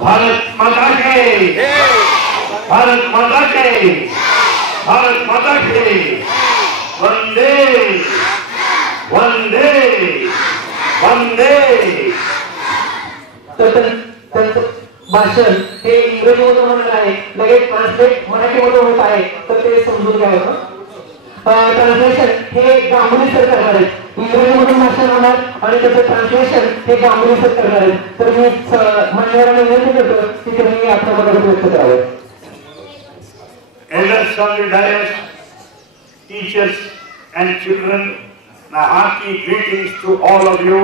भारत माता के, भारत माता के, भारत माता के, वंदे वंदे वंदे। त्यांचं भाषण हे इंग्रजीमधून होणार आहे, लगेच ट्रान्सलेट मराठीमधून होत आहे, तर ते समजून घ्यावं. ट्रान्सलेशन हे गांगुली सर करणार आहेत. इंग्रजीमधून भाषण होणार आणि त्याचं ट्रान्सलेशन हे गांगुली सर करणार आहेत. तर मी मान्यवरांना विनंती करतो की त्यांनी आपल्या मनात व्यक्त करावं. Elders of the dais, teachers and children, my hearty greetings to all of you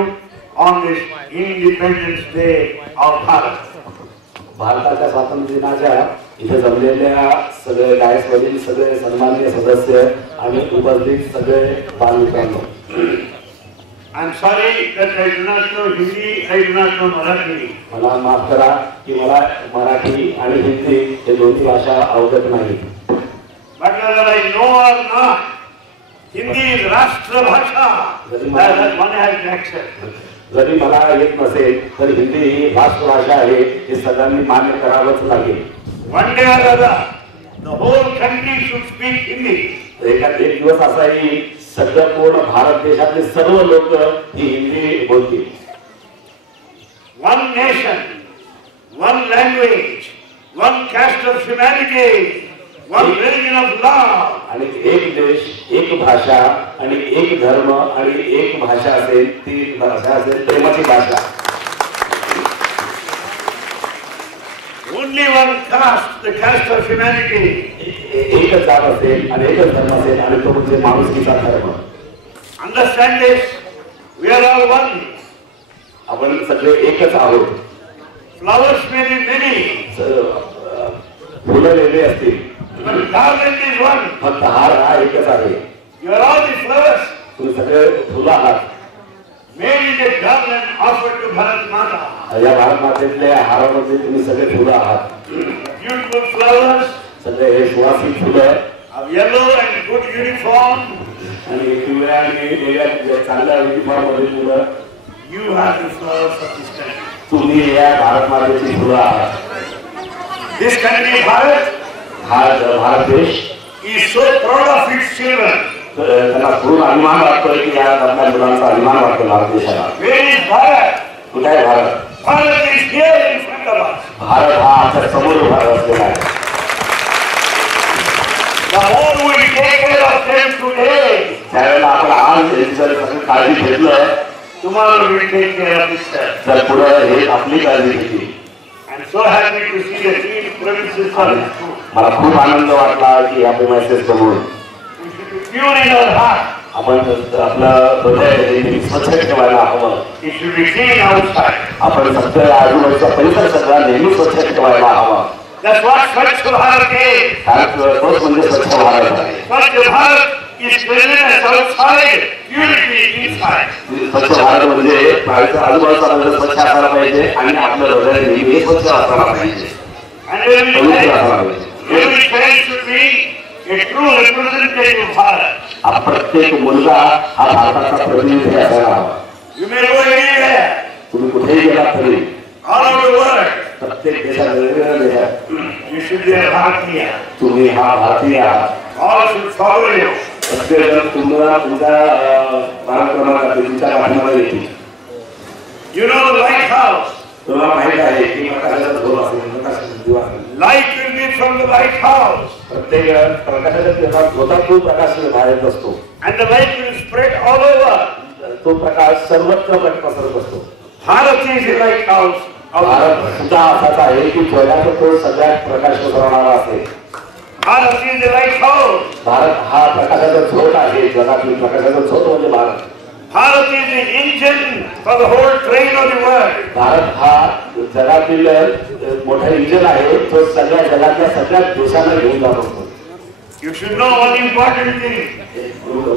on this Independence Day of Bharat. भारताच्या स्वातंत्र्य दिनाच्या इथे जमलेल्या सगळे डायसवरील सगळे सन्माननीय सदस्य आणि उपस्थित सगळे बालमित्रांनो, I'm sorry that I do not know Hindi, I do not know Marathi. मला माफ करा की मला मराठी आणि हिंदी हे दोन्ही भाषा अवगत नाही. But whether I know or not, Hindi is Rashtra Bhasha. That one has to accept. जरी मला येत नसेल तर हिंदी ही राष्ट्रभाषा आहे, हे सगळ्यांनी मान्य करावंच लागेल. One day or other, the whole country should speak Hindi. एक दिवस असा येईल सगळं पूर्ण भारत देशातले सर्व लोक ही हिंदी बोलतील. One nation, one language, one caste of humanity, one religion of love. आणि एक देश, एक भाषा आणि एक धर्म आणि एक भाषा असेल, ती भाषा असेल प्रेमाची भाषा. Only one caste, the caste of humanity. एकच जात असेल आणि एकच धर्म असेल आणि तो म्हणजे माणुसकीचा धर्म. Understand this? We are all one. आपण सगळे एकच आहोत. Flowers may be many, फुलं वेगळी असतील, but garland is one. फक्त हार हा एकच आहे. You are all the flowers. तुम्ही सगळे फुलं आहात. Made in a garland offered to Bharat Mata. या भारत मातेतल्या हारामध्ये तुम्ही सगळे फुलं आहात. Beautiful flowers सगळे हे सुवासिक फुलं of yellow and good uniform. आणि पिवळ्या आणि वेगळ्या चांगल्या युनिफॉर्म मध्ये फुलं. You are the flowers of this country. तुम्ही या भारत मातेची फुलं आहात. This country, Bharat, हा भारत देश is so proud of its children. त्यांना पूर्ण अभिमान वाटतोय की या आपल्या मुलांचा अभिमान वाटतो भारत देशाला. Where is Bharat? कुठे आहे Bharat? Bharat is here in front of us. Bharat हा आमच्या समोर उभा असलेला आहे. The more we take care of them today, त्यावेळेला आपण आज याची जर सगळी काळजी घेतलं, tomorrow we will take care of itself. तर पुढे हे आपली काळजी घेतली. I'm so happy to see the three premises of this school. मला खूप आनंद वाटला की या प्रेमासेस बघून We should be pure in our heart. आपण आपलं हृदय स्वच्छ ठेवायला हवं. It should be clean outside. आपण सगळ्या आजूबाजूचा परिसर सगळा नेहमी स्वच्छ ठेवायला हवा. That's what Swachh Bharat is. कारण तोच म्हणजे स्वच्छ भारत आहे. Swachh Bharat is cleanliness outside, purity inside. स्वच्छ भारत म्हणजे आजूबाजूचा परिसर स्वच्छ असायला पाहिजे आणि आपलं हृदय नेहमी स्वच्छ असायला पाहिजे. And every child should be a true representative of Bharat. प्रत्येक मुलगा हा भारताचा प्रतिनिधी असायला हवा. You may go anywhere, तुम्ही कुठेही गेला तरी all over the world. प्रत्येक देशात वेगवेगळ्या देशात You should be a Bharatiya. तुम्ही हा भारतीय आहात. All should follow you. प्रत्येक तुम्हाला तुमच्या कार्यक्रमाला तुमच्या पाठीमागे येतील. You know the lighthouse. तुम्हाला माहित आहे की प्रकाशाचा झोल असेल, प्रकाशाचा दिवा असेल. Light will be from the lighthouse. प्रत्येक प्रकाशाच्या दिवसात स्वतः प्रकाश बाहेर येत असतो And the light will spread all over. तो प्रकाश सर्वत्र पसरत असतो. Bharat is the lighthouse of Bharat सुद्धा असाच आहे की जगाचा तो सगळ्यात प्रकाश पसरवणारा असेल. Bharat is the lighthouse. Bharat हा प्रकाशाचा झोत आहे. जगातील प्रकाशाचा झोत म्हणजे Bharat. Bharat is the engine for the whole train of the world. Bharat हा जगातील मोठा इंजिन आहे, तो सगळ्या जगातल्या सगळ्या देशांना घेऊन जात असतो. You should know one important thing.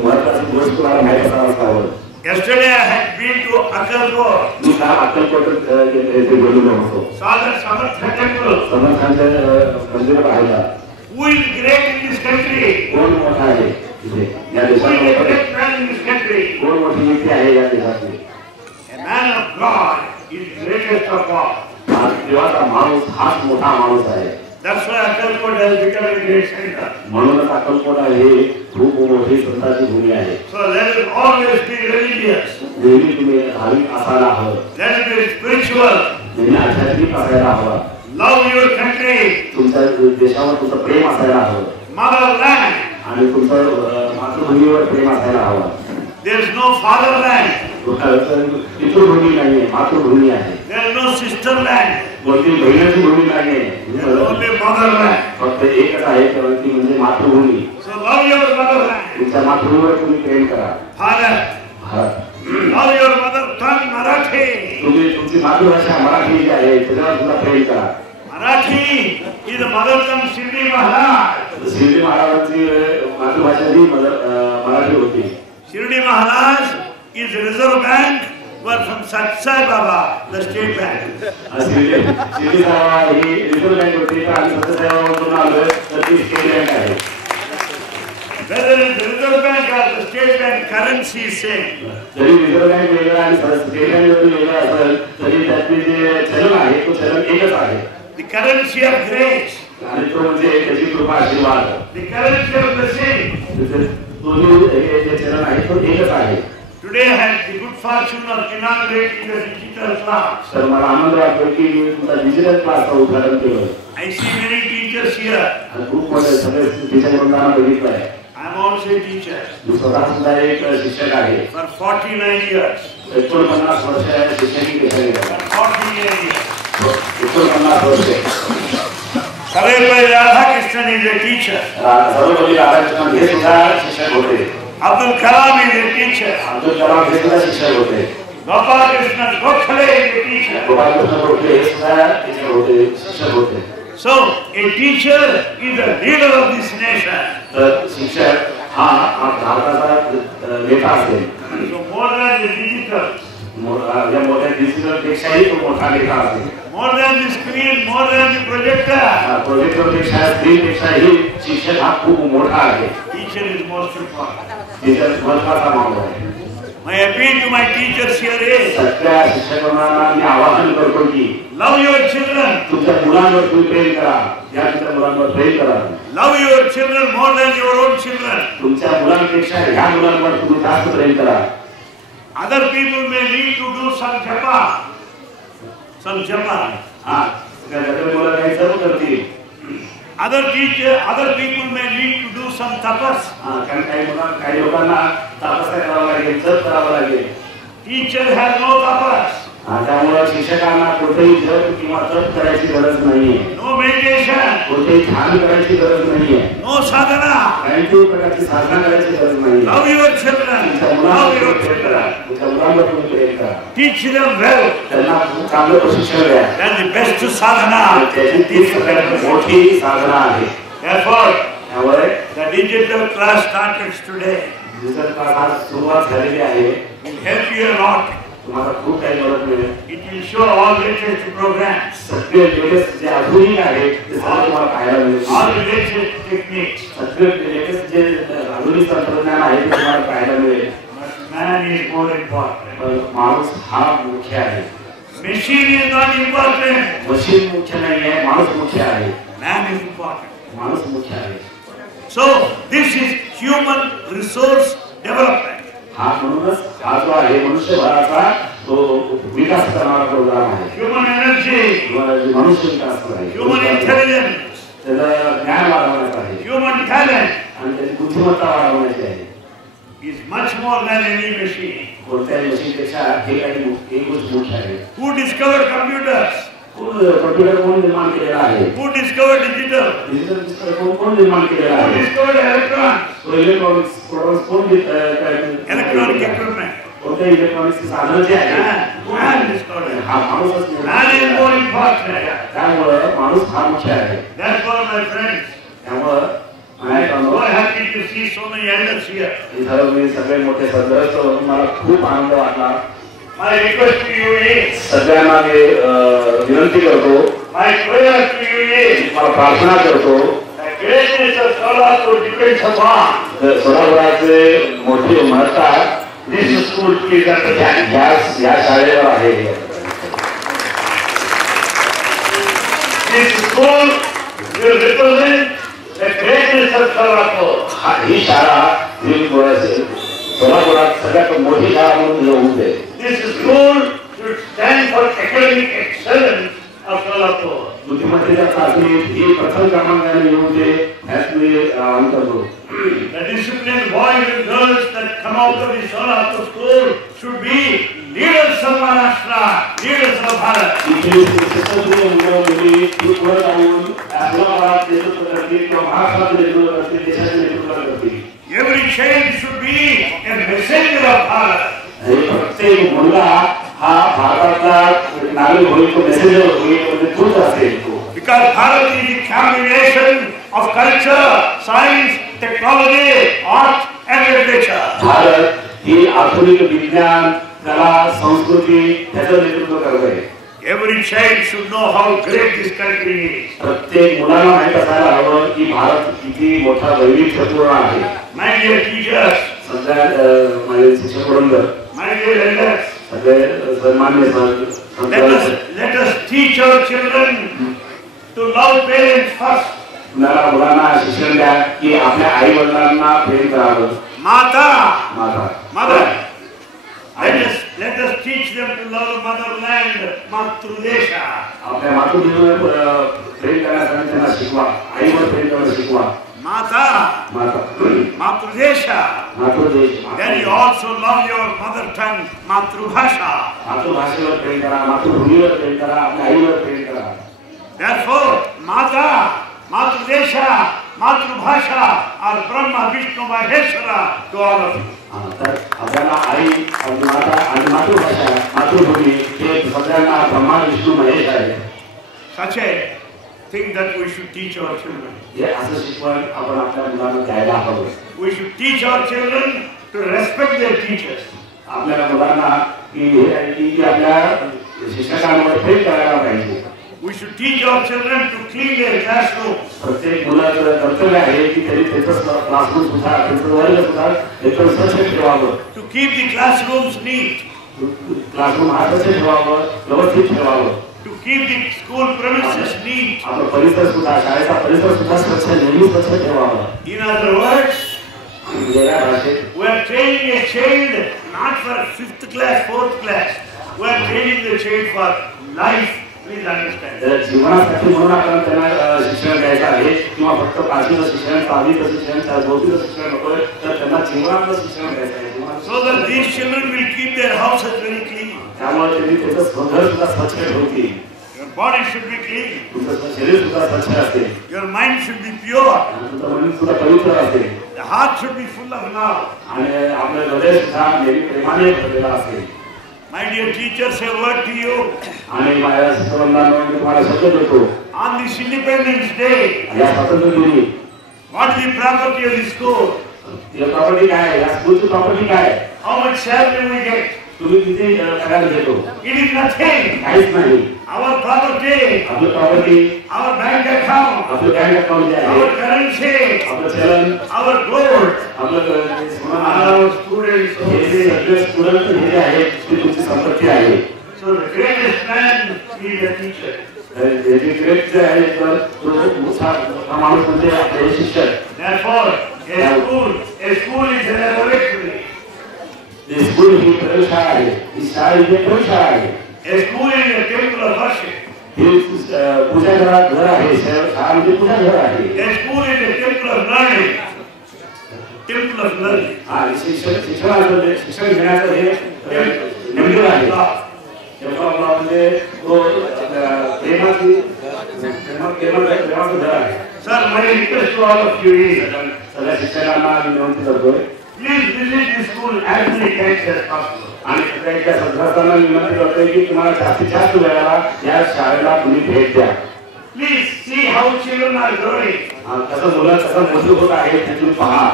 महत्वाची गोष्ट तुम्हाला माहिती असायला हवं. Yesterday I had been to Akkalkot. मी अक्कलकोट येथे गेलेलो होतो. Samarth Temple. समर्थांचं मंदिर पाहिलं. Who is great in this country? कोण मोठा आहे इथे या Who is a देशात? great man in this country? कोण मोठी व्यक्ती आहे या देशातली? A man of God is greatest of all. देवाचा माणूस हाच मोठा माणूस आहे. That's why Akkalkot has become a great center. म्हणूनच अक्कलकोट हे खूप मोठी संतांची भूमी आहे. So let us always be religious. नेहमी तुम्ही धार्मिक असायला हवं. Let us be spiritual. नेहमी आध्यात्मिक असायला हवं. Love your country. तुमच्या देशावर तुमचं प्रेम असायला हवं. Motherland. आणि तुमचं मातृभूमीवर प्रेम असायला हवं. There is no fatherland. पितृभूमी नाहीये, मातृभूमी आहे. There is no sisterland. कोणती बहिणाची भूमी नाहीये. There is only motherland. फक्त एकच आहे ती म्हणजे मातृभूमी. So love your motherland. तुमच्या मातृभूमीवर तुम्ही प्रेम करा. Bharat. Love your mother tongue Marathi. तुम्ही तुमची मातृभाषा मराठी जी आहे त्याच्यावर सुद्धा प्रेम करा. Marathi is the mother tongue Shirdi Maharaj. Shirdi महाराजांची मातृभाषा जी मराठी होती. Shirdi Maharaj is Reserve Bank, were from Satsai Baba, the state bank. Shirdi साहेबा ही रिझर्व्ह बँक होती आणि सत्य साहेबांकडून आलोय तर ती स्टेट बँक आहे. Whether it is Reserve Bank or the state bank, currency is same. जरी रिझर्व्ह बँक वेगळा आणि स्टेट बँक जरी वेगळा असेल तरी त्यातले जे चलन आहे तो चलन एकच आहे. The currency of grace. आणि तो म्हणजे त्याची कृपा आशीर्वाद. The currency of blessing. दोन्ही जे चलन आहे तो एकच आहे. Today I had the good fortune of inaugurating the digital class. तर मला आनंद वाटतो की मी तुमचा डिजिटल क्लासचं उद्घाटन केलं. I see many teachers here. आणि खूप मोठे सगळे टीचर वृंदांना बघितलंय. I am also a teacher. मी स्वतः सुद्धा एक शिक्षक आहे. For 49 years. 49 वर्ष शिक्षकी केली. 49 years. 49 वर्ष. Sarvepalli Radhakrishnan is a teacher. Sarvepalli Radhakrishnan हे सुद्धा शिक्षक होते. Abdul Kalam is a teacher. Abdul Kalam हे सुद्धा शिक्षक होते. Gopal Krishna Gokhale is a teacher. Gopal Krishna Gokhale हे सुद्धा टीचर होते, शिक्षक होते. So a teacher is the leader of this nation. तर शिक्षक हा भारताचा नेता असेल. So more than the digital. या मोठ्या डिजिटल पेक्षाही तो मोठा नेता असेल. More than the screen, more than the projector. Projector पेक्षा स्क्रीन पेक्षाही शिक्षक हा खूप मोठा आहे. Teacher is most important. Teacher महत्वाचा माणूस आहे. My appeal to my teachers here is सगळ्या शिक्षकांना मी आवाहन करतो की love your children. तुमच्या मुलांवर तुम्ही प्रेम करा. या तुमच्या मुलांवर प्रेम करा. Love your children more than your own children. तुमच्या मुलांपेक्षा ह्या मुलांवर तुम्ही जास्त प्रेम करा. Other people may need to do some japa. Some japa. हा सगळ्या मुलं काही सर्व करतील. Other people may need to do some tapas. हा काही लोकांना तपस्या करावं लागेल, जप करावं लागेल. Teacher has no tapas. त्यामुळे शिक्षकांना कोणतेही जप किंवा तप करायची गरज नाहीये. No meditation. कोणतेही ध्यान करायची गरज नाहीये. No sadhana. कोणत्याही प्रकारची साधना करायची गरज नाही. Love your children. Love your children. तुमच्या मुलांवर तुम्ही प्रेम करा. Teach them well. त्यांना खूप चांगलं प्रशिक्षण द्या. That's the best sadhana. त्याची ती सगळ्यात मोठी साधना आहे. Therefore, त्यामुळे the digital class started today. Digital class आज सुरुवात झालेली आहे. Will help you a lot. तुम्हाला खूप काही मदत मिळेल. It will show all latest programs. सगळे लेटेस्ट जे आधुनिक आहे ते सर्व तुम्हाला पाहायला मिळेल. All the latest techniques. सगळे लेटेस्ट जे आधुनिक तंत्रज्ञान आहे ते तुम्हाला पाहायला मिळेल. But man is more important. पण माणूस हा मुख्य आहे. Machine is not important. Machine मुख्य नाही आहे, माणूस मुख्य आहे. Man is important. माणूस मुख्य आहे. So this is human resource development. हा म्हणूनच हा जो आहे मनुष्यबळाचा तो विकास करणारा प्रोग्राम आहे. Human energy. मनुष्य विकास आहे. Human intelligence. त्याला ज्ञान वाढवण्याचं आहे. Human talent आणि त्याची बुद्धिमत्ता वाढवण्याची आहे. is much more than any machine. कोणत्याही मशीनपेक्षा हे काही एक गोष्ट मुख्य आहे. Who discovered computers? कॉम्प्युटर कोण निर्माण केलेला आहे? Who discovered digital? डिजिटल कोण निर्माण केलेला Who आहे? discovered electrons? इलेक्ट्रॉनिक्स कोण Electronic equipment. कोणत्या इलेक्ट्रॉनिक्स साधन जे आहे Man discovered it. हा माणूसच Man is more important. त्यामुळे माणूस हा मुख्य आहे. Therefore, my friends, त्यामुळे I am so happy to see so many elders here. इथं मी सगळे मोठे सदस्य मला खूप आनंद वाटला. My request to you is, सगळ्यांना मी विनंती करतो, my prayer to you is, मला प्रार्थना करतो the greatness of Solapur depends upon सोलापुराचे मोठी महत्ता this school please understand. या शाळेवर आहे. This school will represent the greatness of Solapur. ही शाळा ही सोलापुरात सगळ्यात मोठी शाळा म्हणून होऊ दे. This school should stand for academic excellence of Solapur. बुद्धिमत्तेच्या चाचणीत ही प्रथम क्रमांकाने येऊ दे यात मी अंतर्भूत. The disciplined boys and girls that come out of the Solapur school should be leaders of Maharashtra, leaders of Bharat. इथली शिक्षकांची मुलं-मुली ही पुढे जाऊन आपल्याला नेतृत्व करतील किंवा महाराष्ट्राचं नेतृत्व करतील, देशाचं नेतृत्व करतील. Every child should be a messenger of Bharat. प्रत्येक मुलगा हा भारताचा नागरिक होईल, तो मेसेंजर होईल, म्हणजे दूत असेल तो. Because Bharat is the combination of culture, science, technology, art and literature. Bharat ही आधुनिक विज्ञान, कला, संस्कृती याचं नेतृत्व करत आहे. Every child should know how great this country is. प्रत्येक मुलाला माहित असायला हवं की भारत किती मोठा वैविध्यपूर्ण आहे. My dear teachers, सध्या माझे शिक्षक वृंद, my dear elders, सगळे सन्मान्य let us teach our children to love parents first. मुलांना शिक्षण द्या की आपल्या आई वडिलांना प्रेम करावं. Mother. Let us teach them to love motherland, Matrudesha. आपल्या मातृभूमीवर प्रेम करण्यासाठी त्यांना शिकवा, आईवर प्रेम करायला शिकवा. Matrudesha. Then you also love your mother tongue, Matrubhasha. मातृभाषेवर प्रेम करा, मातृभूमीवर प्रेम करा, आपल्या आईवर प्रेम करा. Therefore, Mata, Matrudesha, Matrubhasha are Brahma, Vishnu, Maheshwara to all of you. तर आपल्याला आई, माता आणि मातृभाषा, मातृभूमी हे सगळ्यांना ब्रह्मा, विष्णू, महेश आहे. Such a thing that we should teach our children. हे असं शिकवण आपण आपल्या मुलांना द्यायला हवं. We should teach our children to respect their teachers. आपल्या मुलांना की हे आहे की आपल्या शिक्षकांवर प्रेम करायला पाहिजे. We should teach our children to clean their classrooms. प्रत्येक मुलाचं कर्तव्य आहे की त्यांनी त्याचं क्लासरूम सुद्धा, त्यांचं वर्ग सुद्धा एकदम स्वच्छ ठेवावं. To keep the classrooms neat. Classroom हा स्वच्छ ठेवावं, व्यवस्थित ठेवावं. To keep the school premises neat. आपला परिसर सुद्धा, शाळेचा परिसर सुद्धा स्वच्छ, नेहमी स्वच्छ ठेवावा. In other words, वेगळ्या भाषेत we are training a child not for 5th class, 4th class. We are training the child for life. Please understand. जीवनासाठी म्हणून आपण त्यांना शिक्षण द्यायचं आहे किंवा फक्त 5वीचं शिक्षण, 6वीचं शिक्षण, 4वीचं शिक्षण नको, तर त्यांना जीवनातलं शिक्षण द्यायचं आहे. So that these children will keep their houses very clean. त्यामुळे त्यांनी त्याचं घर सुद्धा स्वच्छ ठेवतील. Your body should be clean. तुमचं शरीर सुद्धा स्वच्छ असेल. Your mind should be pure. तुमचं मन सुद्धा पवित्र असेल. The heart should be full of love. आणि आपलं हृदय सुद्धा नेहमी प्रेमाने भरलेलं असेल. My dear teachers, a word to you. आणि माझ्या सर्वांना मी तुम्हाला शब्द देतो. On this Independence Day, या स्वातंत्र्य दिनी what is the property of the school? या प्रॉपर्टी काय आहे? या स्कूलची प्रॉपर्टी काय आहे? How much salary we get? तुम्ही किती पगार घेतो? It is nothing. काहीच नाही. Our property, आपली प्रॉपर्टी, our bank account, आपलं बँक अकाउंट जे आहे, our currency, आपलं चलन, our gold, आपलं सोनं, our students. हे सगळे स्टुडंट हे जे आहे ती तुमची संपत्ती आहे. So the greatest man is a teacher. जे ग्रेट जे आहे तर तो मोठा माणूस म्हणजे आपले शिक्षक. Therefore, a school is a laboratory. The school ही प्रयोगशाळा आहे. ही शाळा ही प्रयोगशाळा आहे. A school is a temple of worship. हे पूजा घर आहे. शाळा म्हणजे पूजा घर आहे. A school is a temple of learning. Temple of learning. हा शिक्षणामध्ये शिक्षण घेण्याचं हे मंदिर आहे. म्हणजे तो प्रेमाचं घर आहे. Sir, my request to all of you is, सगळ्या शिक्षकांना विनंती करतोय, please visit the school as many times as possible. आणि सगळ्या सदस्यांना विनंती करतोय की तुम्हाला जास्तीत जास्त वेळेला या शाळेला तुम्ही भेट द्या. Please see how children are growing. कसं मुलं कसं मोठं होत आहे ते तुम्ही पहा.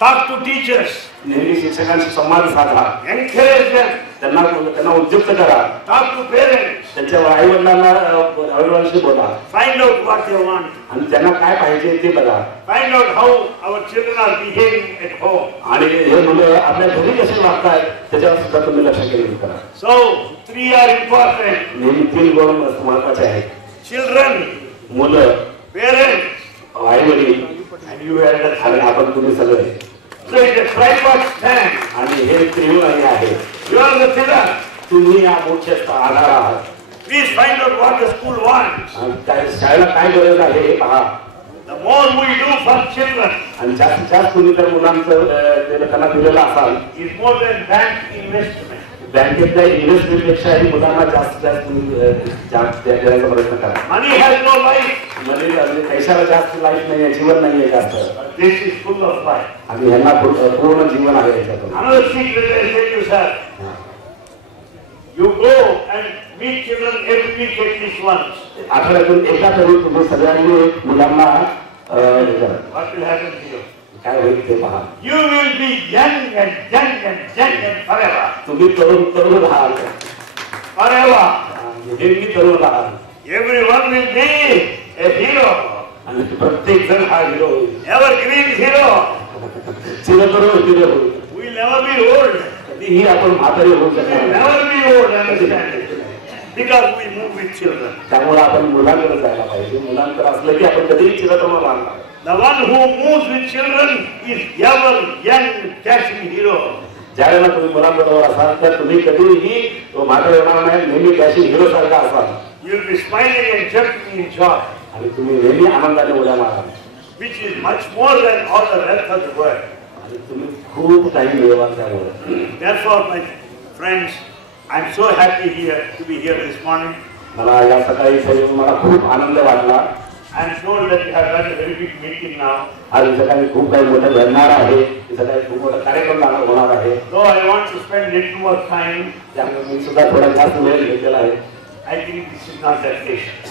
Talk to teachers. नेहमी शिक्षकांशी संवाद साधा. Encourage them. त्यांना उद्युक्त करा. Talk to parents. त्यांच्या आई-वडिलांशी बोला. Find out what they want. आणि त्यांना काय पाहिजे ते बघा. Find out how our children are behaving at home. आणि हे मुलं आपल्या घरी कसे वागतात त्याच्यावर सुद्धा तुम्ही लक्ष केंद्रित करा. So 3 are important. नेहमी 3 गुण महत्त्वाचे आहेत. children, मुलं, parents, आई वडील and you elders. आणि आपण तुम्ही सगळे. So it's a tripod stand. आणि हे त्रिभुज आहे. You are the pillar. तुम्ही या मोर्चाचा आधार आहात. Please find out what the school wants. आणि काय शाळेला काय गरज आहे हे पहा. The more we do for children आणि जास्तीत जास्त तुम्ही त्या मुलांचं त्यांना दिलेलं असाल is more than bank investment. बँकेतल्या इन्व्हेस्टमेंटपेक्षाही मुलांना जास्तीत जास्त तुम्ही देण्याचा प्रयत्न करा. Money has no life. म्हणजे पैशाला जास्त लाईफ नाही आहे, जीवन नाही आहे जास्त. But this is full of life. आणि ह्यांना पूर्ण जीवन आहे याच्यातून. Another secret I tell you, sir. You go and meet children every week at least once. आठवड्यातून एकदा तरी तुम्ही सगळ्यांनी मुलांना हे करा. What will happen to you? काय होईल ते पहा. You will be young and young and young and forever. तुम्ही तरुण राहाल. Forever. नेहमी तरुण राहाल. Everyone will be a hero. आणि प्रत्येक जण हा हिरो होईल. Evergreen hero. चिरतरुण हिरो होईल. We will never be old. कधीही आपण म्हातारे होऊ We will शकणार नाही. never be old, understand it? Because we move with children. त्यामुळे आपण मुलांकडे जायला पाहिजे. मुलांकडे असलं की आपण कधीही चिरतरुण राहणार. The one who moves with children is ever young, dashing hero. ज्यावेळेला तुम्ही मुलांबरोबर असाल तर तुम्ही कधीही म्हातारे होणार नाही. नेहमी त्याशी हिरो सारखा असाल. You will be smiling and jumping in joy, आणि तुम्ही नेहमी आनंदाने उड्या माराल. which is much more than all the rest of the world. आणि तुम्ही खूप काही मिळवाल त्यामुळे. Therefore, my friends, I'm so happy here to be here this morning. मला या सकाळी इथे येऊन मला खूप आनंद वाटला. I'm told that you have done a very big meeting now. आज इथं काही खूप काही मोठं घडणार आहे. इथं काही खूप मोठा कार्यक्रम होणार आहे. Though I want to spend little more time, त्यामुळे मी सुद्धा थोडा जास्त वेळ घेतलेला आहे. I think this is not that patient.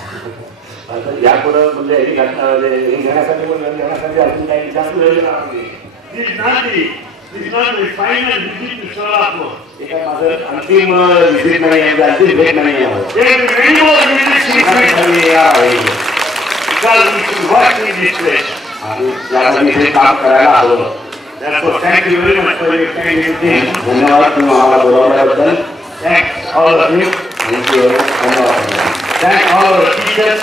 यापुढे म्हणजे हे घेण्यासाठी अजून काही जास्त वेळ घेणार नाही. This is not the final visit to Solapur. हे काय माझं अंतिम विजिट नाही आहे, अंतिम भेट नाही आहे. There will be many more visits in future. Because we should work in this place. आणि यासाठी हे काम करायला हवं. Therefore, thank you very much for your kind invitation. धन्यवाद तुम्ही आम्हाला बोलवल्याबद्दल. Thanks all of you. धन्यवाद. Thank all our teachers.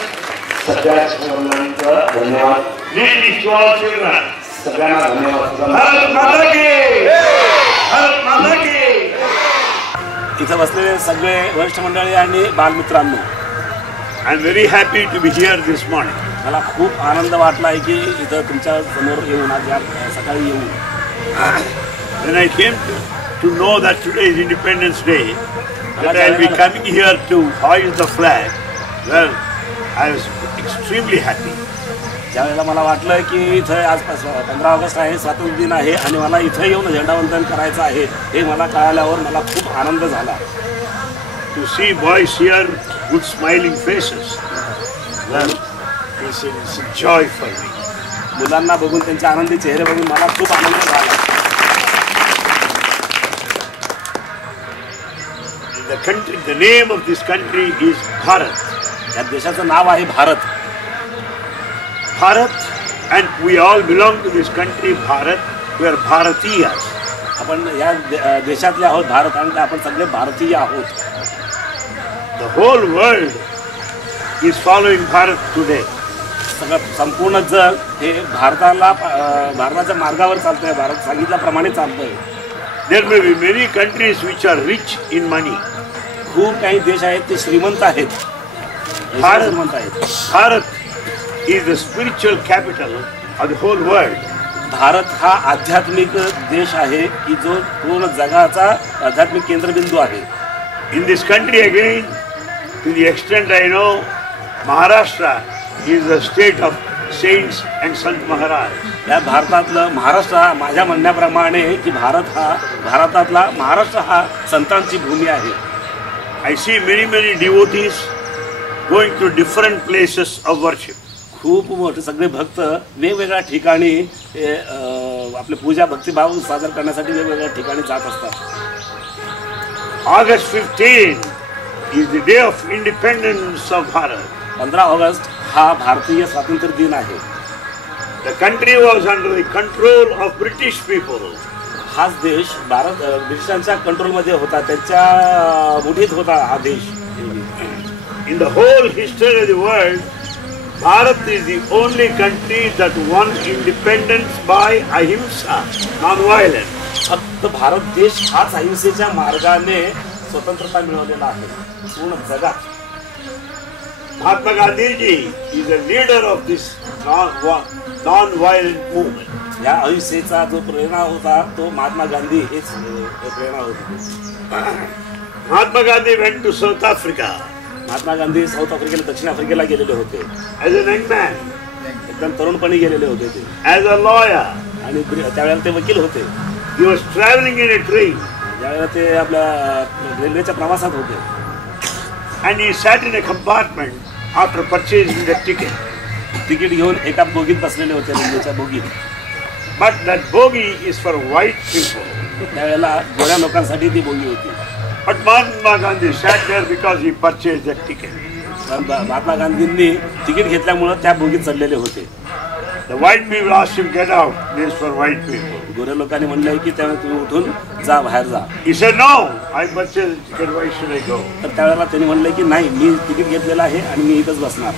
सगळ्या मुलांचं धन्यवाद. Greetings to all children. सगळ्यांना धन्यवाद. भारत माता की! भारत माता की! इथं बसलेले सगळे वरिष्ठ मंडळी आणि बालमित्रांनो, I'm very happy to be here this morning. मला खूप आनंद वाटला आहे की इथं तुमच्या समोर येऊन आज या सकाळी येऊन. When I came to know that today is Independence Day, that I'll be coming here to hoist the flag, well, I was extremely happy. ज्यावेळेला मला वाटलं की इथं आज 15 ऑगस्ट आहे, स्वातंत्र्य दिन आहे आणि मला इथं येऊन झेंडावंदन करायचं आहे हे मला कळाल्यावर मला खूप आनंद झाला. To see boys here with smiling faces, well, it's a joy for me. मुलांना बघून त्यांचे आनंदी चेहरे बघून मला खूप आनंद झाला. The name of this country is Bharat. या देशाचं नाव आहे Bharat. Bharat, and we all belong to this country, Bharat. We are Bharatiyas. आपण या देशातले आहोत भारत आणि आपण सगळे भारतीय आहोत. The whole world is following Bharat today. सगळं संपूर्ण जग हे भारताच्या मार्गावर चालतंय. भारत सांगितल्याप्रमाणे चालतंय. There may be many countries which are rich in money. खूप काही देश आहेत ते श्रीमंत आहेत. श्रीमंत आहेत. Bharat is the spiritual capital of the whole world. Bharat हा आध्यात्मिक देश आहे की जो पूर्ण जगाचा आध्यात्मिक केंद्रबिंदू आहे. In this country again, to the extent I know, Maharashtra is the state of saints and Sant Maharaj. या भारतातलं महाराष्ट्र माझ्या म्हणण्याप्रमाणे की भारतातला महाराष्ट्र हा संतांची भूमी आहे. I see many devotees going to different places of worship. खूप मोठे सगळे भक्त वेगवेगळ्या ठिकाणी आपले पूजा भक्तिभाव सादर करण्यासाठी वेगवेगळ्या ठिकाणी जात असतात. August 15 is the day of independence of Bharat. 15 August हा भारतीय स्वातंत्र्य दिन आहे. The country was under the control of British people. हाच देश ब्रिटिशांच्या कंट्रोलमध्ये होता. त्यांच्या मुठीत होता हा देश. in the whole history of the world, Bharat is the only country that won independence by ahimsa, non-violence. फक्त भारत देश हाच अहिंसेच्या मार्गाने स्वतंत्रता मिळवलेला आहे पूर्ण जगात. Mahatma Gandhi ji is a leader of this non-violent movement. या अहिंसेचा जो प्रेरणा होता तो महात्मा गांधी हेच प्रेरणा होती. Mahatma Gandhi went to South Africa Mahatma Gandhi South आफ्रिकेला दक्षिण आफ्रिकेला गेलेले होते. as a young man, एकदम तरुणपणी गेलेले होते ते. as a lawyer. आणि त्यावेळेला ते वकील होते. He was traveling in a train ज्यावेळेला ते आपल्या रेल्वेच्या प्रवासात होते. and he sat in a compartment after purchasing the ticket. Ticket घेऊन एका बोगीत बसलेले होते, रेल्वेच्या बोगीत. But that bogie is for white people. त्यावेळेला गोऱ्या लोकांसाठी ती बोगी होती. But Mahatma Gandhi sat there because he purchased that ticket. Mahatma गांधींनी तिकीट घेतल्यामुळे त्या बोगीत चढलेले होते. The white people asked him, "Get out, this is for white people." गोऱ्या लोकांनी म्हणले की त्यावेळेला तुम्ही उठून जा, बाहेर जा. He said, "No, I purchased the ticket, why should I go?" तर त्यावेळेला त्यांनी म्हणले की नाही, मी तिकीट घेतलेलं आहे आणि मी इथंच बसणार.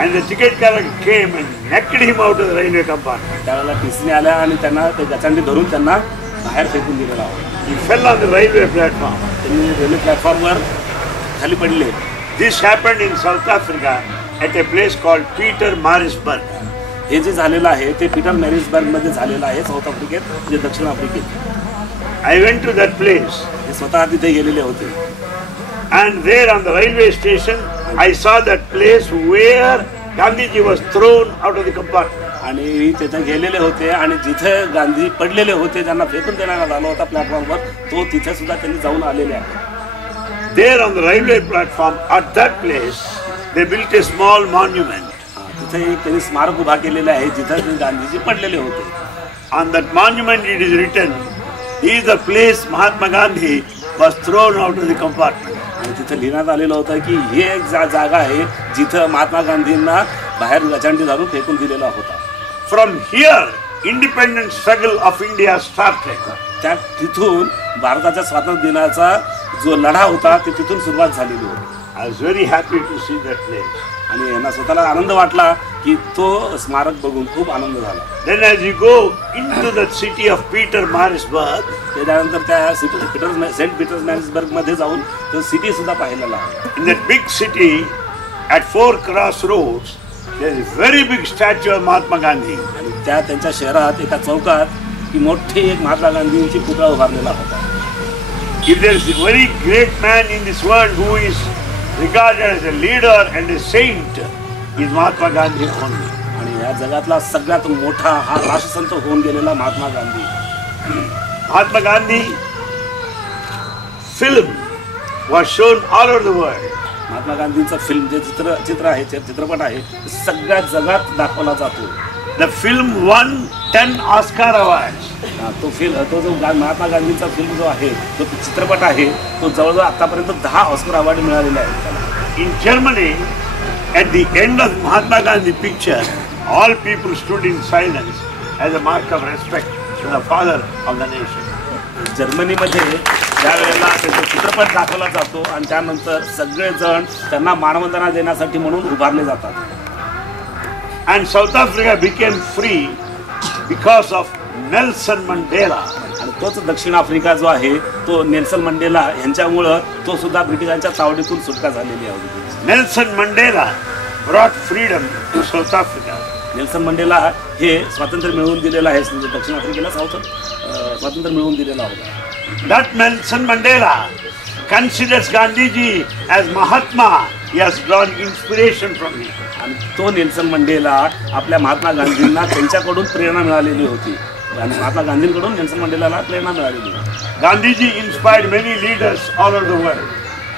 And the ticket collector came and knocked him out of the railway compartment. त्यावेळेला टीसीने आल्या आणि त्यांना ते गचांडी धरून त्यांना बाहेर फेकून दिलेला होता. He fell on the railway platform. त्यांनी रेल्वे प्लॅटफॉर्मवर खाली पडले. This happened in South Africa at a place called Pietermaritzburg. हे जे झालेलं आहे ते पीटरमॅरिट्सबर्गमध्ये झालेलं आहे, साऊथ आफ्रिकेत, म्हणजे दक्षिण आफ्रिकेत. I went to that place. ते स्वतः तिथे गेलेले होते. And there on the railway station, I saw that place where Gandhiji was thrown out of the compartment. आणि तिथे गेलेले होते आणि जिथे गांधी पडलेले होते, ज्यांना फेकून देण्यात आला होता प्लॅटफॉर्मवर, तो तिथे सुद्धा त्यांनी जाऊन आलेले आहे. There on the railway platform, at that place, they built a small monument. तिथे एक त्यांनी स्मारक उभा केलेलं आहे जिथे गांधीजी पडलेले होते. On that monument it is written, "This is the place Mahatma Gandhi was thrown out of the compartment." आणि तिथे लिहिण्यात आलेलं होतं की ही एक जागा आहे जिथं महात्मा गांधींना बाहेर गचांडी धरून फेकून दिलेला होता. From here, independent struggle of India started. त्या तिथून भारताच्या स्वातंत्र्य दिनाचा जो लढा होता ते तिथून सुरुवात झालेली होती. I was very happy to see that place. आणि यांना स्वतःला आनंद वाटला की तो स्मारक बघून खूप आनंद झाला. Then as you go into the city of Pietermaritzburg, त्यानंतर त्या सेंट पीटर्सबर्ग मध्ये जाऊन तो सिटी सुद्धा पाहिलेला आहे. in that big city, at 4 crossroads, there is a very big statue of Mahatma Gandhi. आणि त्यांच्या शहरात एका चौकात ही मोठी एक महात्मा गांधींची पुतळा उभारलेला होता. If there is a very great man in this world who is regarded as a leader and a saint, is Mahatma Gandhi only. आणि या जगातला सगळ्यात मोठा हा राष्ट्रसंत होऊन गेलेला Mahatma Gandhi. Mahatma Gandhi film was shown all over the world. Mahatma गांधींचं फिल्म जे चित्र आहे, चित्रपट आहे, सगळ्या जगात दाखवला जातो. The film won 10 Oscar awards. तो जो महात्मा गांधींचा फिल्म जो आहे, तो चित्रपट आहे, तो जवळजवळ आतापर्यंत 10 ऑस्कर अवॉर्ड मिळालेले आहेत. In Germany, at the end of Mahatma Gandhi picture, all people stood in silence as a mark of respect to the father of the nation. जर्मनीमध्ये ज्या वेळेला त्याचा चित्रपट दाखवला जातो आणि त्यानंतर सगळेजण त्यांना मानवंदना देण्यासाठी म्हणून उभारले जातात. And South Africa became free because of Nelson Mandela. आणि तोच दक्षिण आफ्रिका जो आहे तो नेल्सन मंडेला यांच्यामुळं तो सुद्धा ब्रिटिशांच्या तावडीतून सुटका झालेली आहे. Nelson Mandela brought freedom to South Africa. Nelson Mandela हे स्वातंत्र्य मिळवून दिलेलं आहे, दक्षिण आफ्रिकेला स्वातंत्र्य मिळवून दिलेला होता. That Nelson Mandela considers Gandhiji as Mahatma. He has drawn inspiration from him. आणि तो नेल्सन मंडेला आपल्या महात्मा गांधींना त्यांच्याकडून प्रेरणा मिळालेली होती आणि महात्मा गांधींकडून नेल्सन मंडेलाला प्रेरणा मिळालेली होती. Gandhiji inspired many leaders all over the world.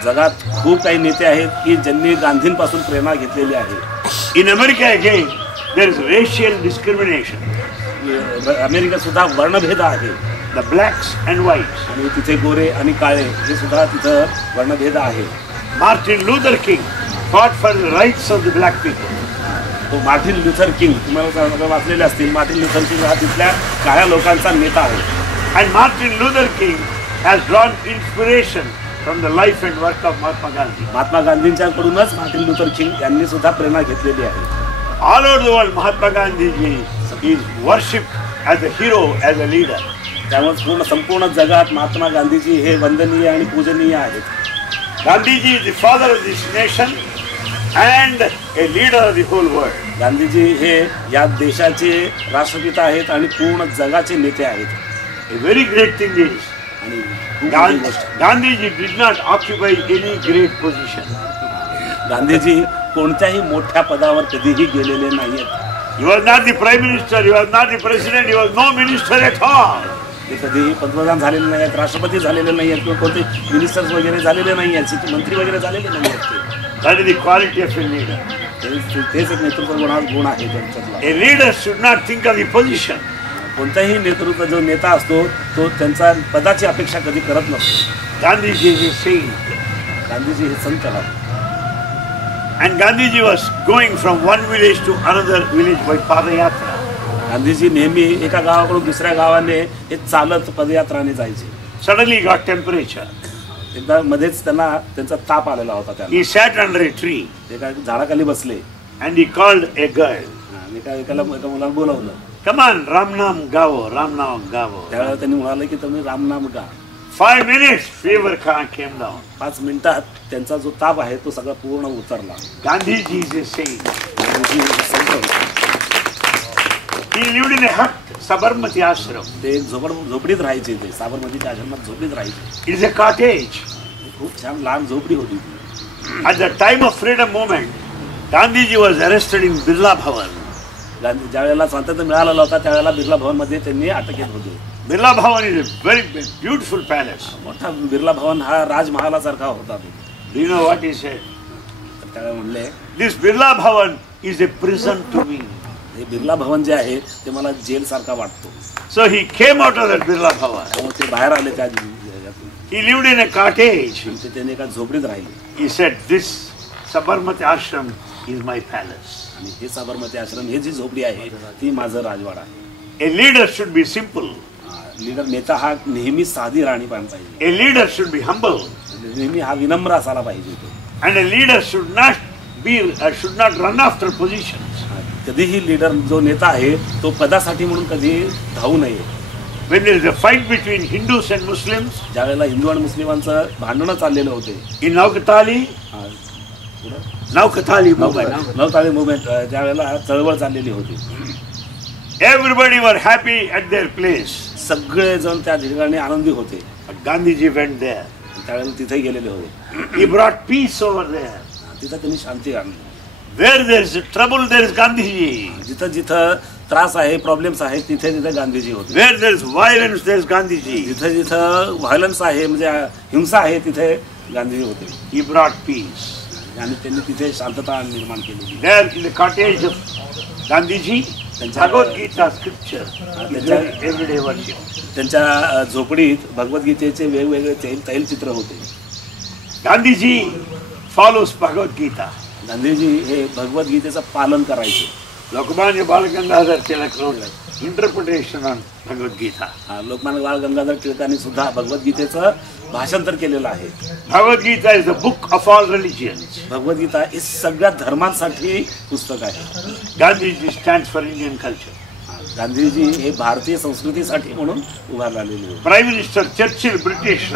जगात खूप काही नेते आहेत की ज्यांनी गांधींपासून प्रेरणा घेतलेली आहे. In America again, there is racial discrimination. अमेरिकेत सुद्धा वर्णभेद आहे. The blacks and whites. आणि तिथे गोरे आणि काळे हे सुद्धा तिथं वर्णभेद आहे. Martin Luther King fought for the rights of the black people. तो मार्टिन लुथर किंग, तुम्हाला वाचलेले असतील, मार्टिन लुथर किंग हा तिथल्या काळ्या लोकांचा नेता आहे. And Martin Luther King has drawn inspiration from the life and work of Mahatma Gandhi. Mahatma गांधींच्याकडूनच मार्टिन लुथर किंग यांनी सुद्धा प्रेरणा घेतलेली आहे. All over the world, Mahatma Gandhi is worshipped as a hero, as a leader. त्यामुळे संपूर्ण जगात महात्मा गांधीजी हे वंदनीय आणि पूजनीय आहेत. Gandhiji is the father of this nation and a leader of the whole world. Gandhiji हे या देशाचे राष्ट्रपिता आहेत आणि पूर्ण जगाचे नेते आहेत. A very great thing is, आणि खूप मोठी गोष्ट. Gandhiji did not occupy any great position. Gandhiji कोणत्याही मोठ्या पदावर कधीही गेलेले नाहीत. He was not the prime minister, he was not the president, he was no minister at all. ते कधीही पंतप्रधान झालेले नाही आहेत, राष्ट्रपती झालेले नाही आहेत, किंवा कोणते मिनिस्टर्स वगैरे झालेले नाही आहेत, मंत्री वगैरे झालेले नाही आहेत. That is the quality of a leader. तेच एक नेतृत्व गुण आहे त्यांच्यातला. A leader should not think of the position. कोणताही नेतृत्व जो नेता असतो तो त्यांचा पदाची अपेक्षा कधी करत नसतो. Gandhiji is a saint. Gandhiji हे संत आहेत. And Gandhiji was going from one village to another village by padayatra. Gandhiji नेहमी एका गावाकडून दुसऱ्या गावाने हे चालत पदयात्राने जायचे. Suddenly he got temperature. एकदा मध्येच त्यांचा ताप आलेला होता. त्यांना He sat under a tree एका झाडाखाली बसले and he called a girl. आणि एका मुलाला बोलावलं. Come on, Ramnam gavo, Ramnam gavo. त्यावेळेला त्यांनी म्हणाले की तुम्ही रामनाम गा. 5 minutes, fever came down. 5 मिनिटात त्यांचा जो ताप आहे तो सगळा पूर्ण उतरला. Gandhiji is a saint. Gandhiji हे संत होते. He lived in a hut, Sabarmati ashram. ते झोपडीत राहायचे. ते साबरमतीच्या आश्रमात झोपडीत राहायचे. It is a cottage. खूप छान लहान झोपडी होती. At the time of freedom movement, Gandhiji was arrested in Birla Bhavan. Gandhi ज्या वेळेला स्वातंत्र्य मिळालेला होता त्यावेळेला बिर्ला भवन मध्ये त्यांनी अटकेत होते. Birla Bhavan is a very beautiful palace. मोठा बिर्ला भवन हा राजमहालासारखा होता. Do you know what he said? त्यावेळेला म्हणले This Birla Bhavan is a prison to me. हे बिर्ला भवन जे आहे ते मला जेल सारखा वाटतो. So he came out of that Birla Bhavan. त्यामुळे ते बाहेर आले त्या He lived in a cottage. त्याने एका झोपडीत राहिले. He said, this Sabarmati ashram is my palace. आणि हे साबरमती आश्रम हे जी झोपडी आहे ती माझं राजवाडा आहे. A leader should be simple. Leader नेता हा नेहमी साधी राहणी पाहिजे. A leader should be humble. नेहमी हा विनम्र असायला पाहिजे. And a leader should not run after positions. कधीही लीडर जो नेता आहे तो पदासाठी म्हणून कधी धावू नये. When there is a fight between Hindus and Muslims, ज्यावेळेला हिंदू आणि मुस्लिमांचं भांडणं चाललेलं होते. in Naukatali movement, नवताळी मुवमेंट ज्या वेळेला चळवळ चाललेली होती. everybody were happy at their place. सगळे जण त्या ठिकाणी आनंदी होते. But Gandhiji went there. त्यावेळेला तिथे गेलेले होते. He brought peace over there. तिथं त्यांनी शांती आणली. Where there is trouble, there is Gandhiji. जिथं जिथं त्रास आहे, प्रॉब्लेम्स आहेत, तिथे तिथे गांधीजी होते. Where there is violence, there is Gandhiji. जिथं जिथं व्हायलन्स आहे म्हणजे हिंसा आहे तिथे गांधीजी होते. He brought peace. आणि त्यांनी तिथे शांतता निर्माण केली. There in the cottage of Gandhiji, Bhagavad Gita scripture, everyday worship. त्यांच्या झोपडीत भगवद्गीतेचे वेगवेगळे तैलचित्र होते. Gandhiji follows Bhagavad Gita. Gandhiji हे भगवद्गीतेचं पालन करायचे. Lokmanya Balagandhar Tilak wrote interpretation on Bhagavad Gita. Lokmanya Bal Gangadhar टिळकांनी सुद्धा भगवद्गीतेचं भाषांतर केलेलं आहे. Bhagavad Gita is the book of all religions. Bhagavad Gita हे सगळ्या धर्मांसाठी पुस्तक आहे. Gandhiji stands for Indian culture. Gandhiji हे भारतीय संस्कृतीसाठी म्हणून उभारलेले होते. Prime Minister Churchill, British,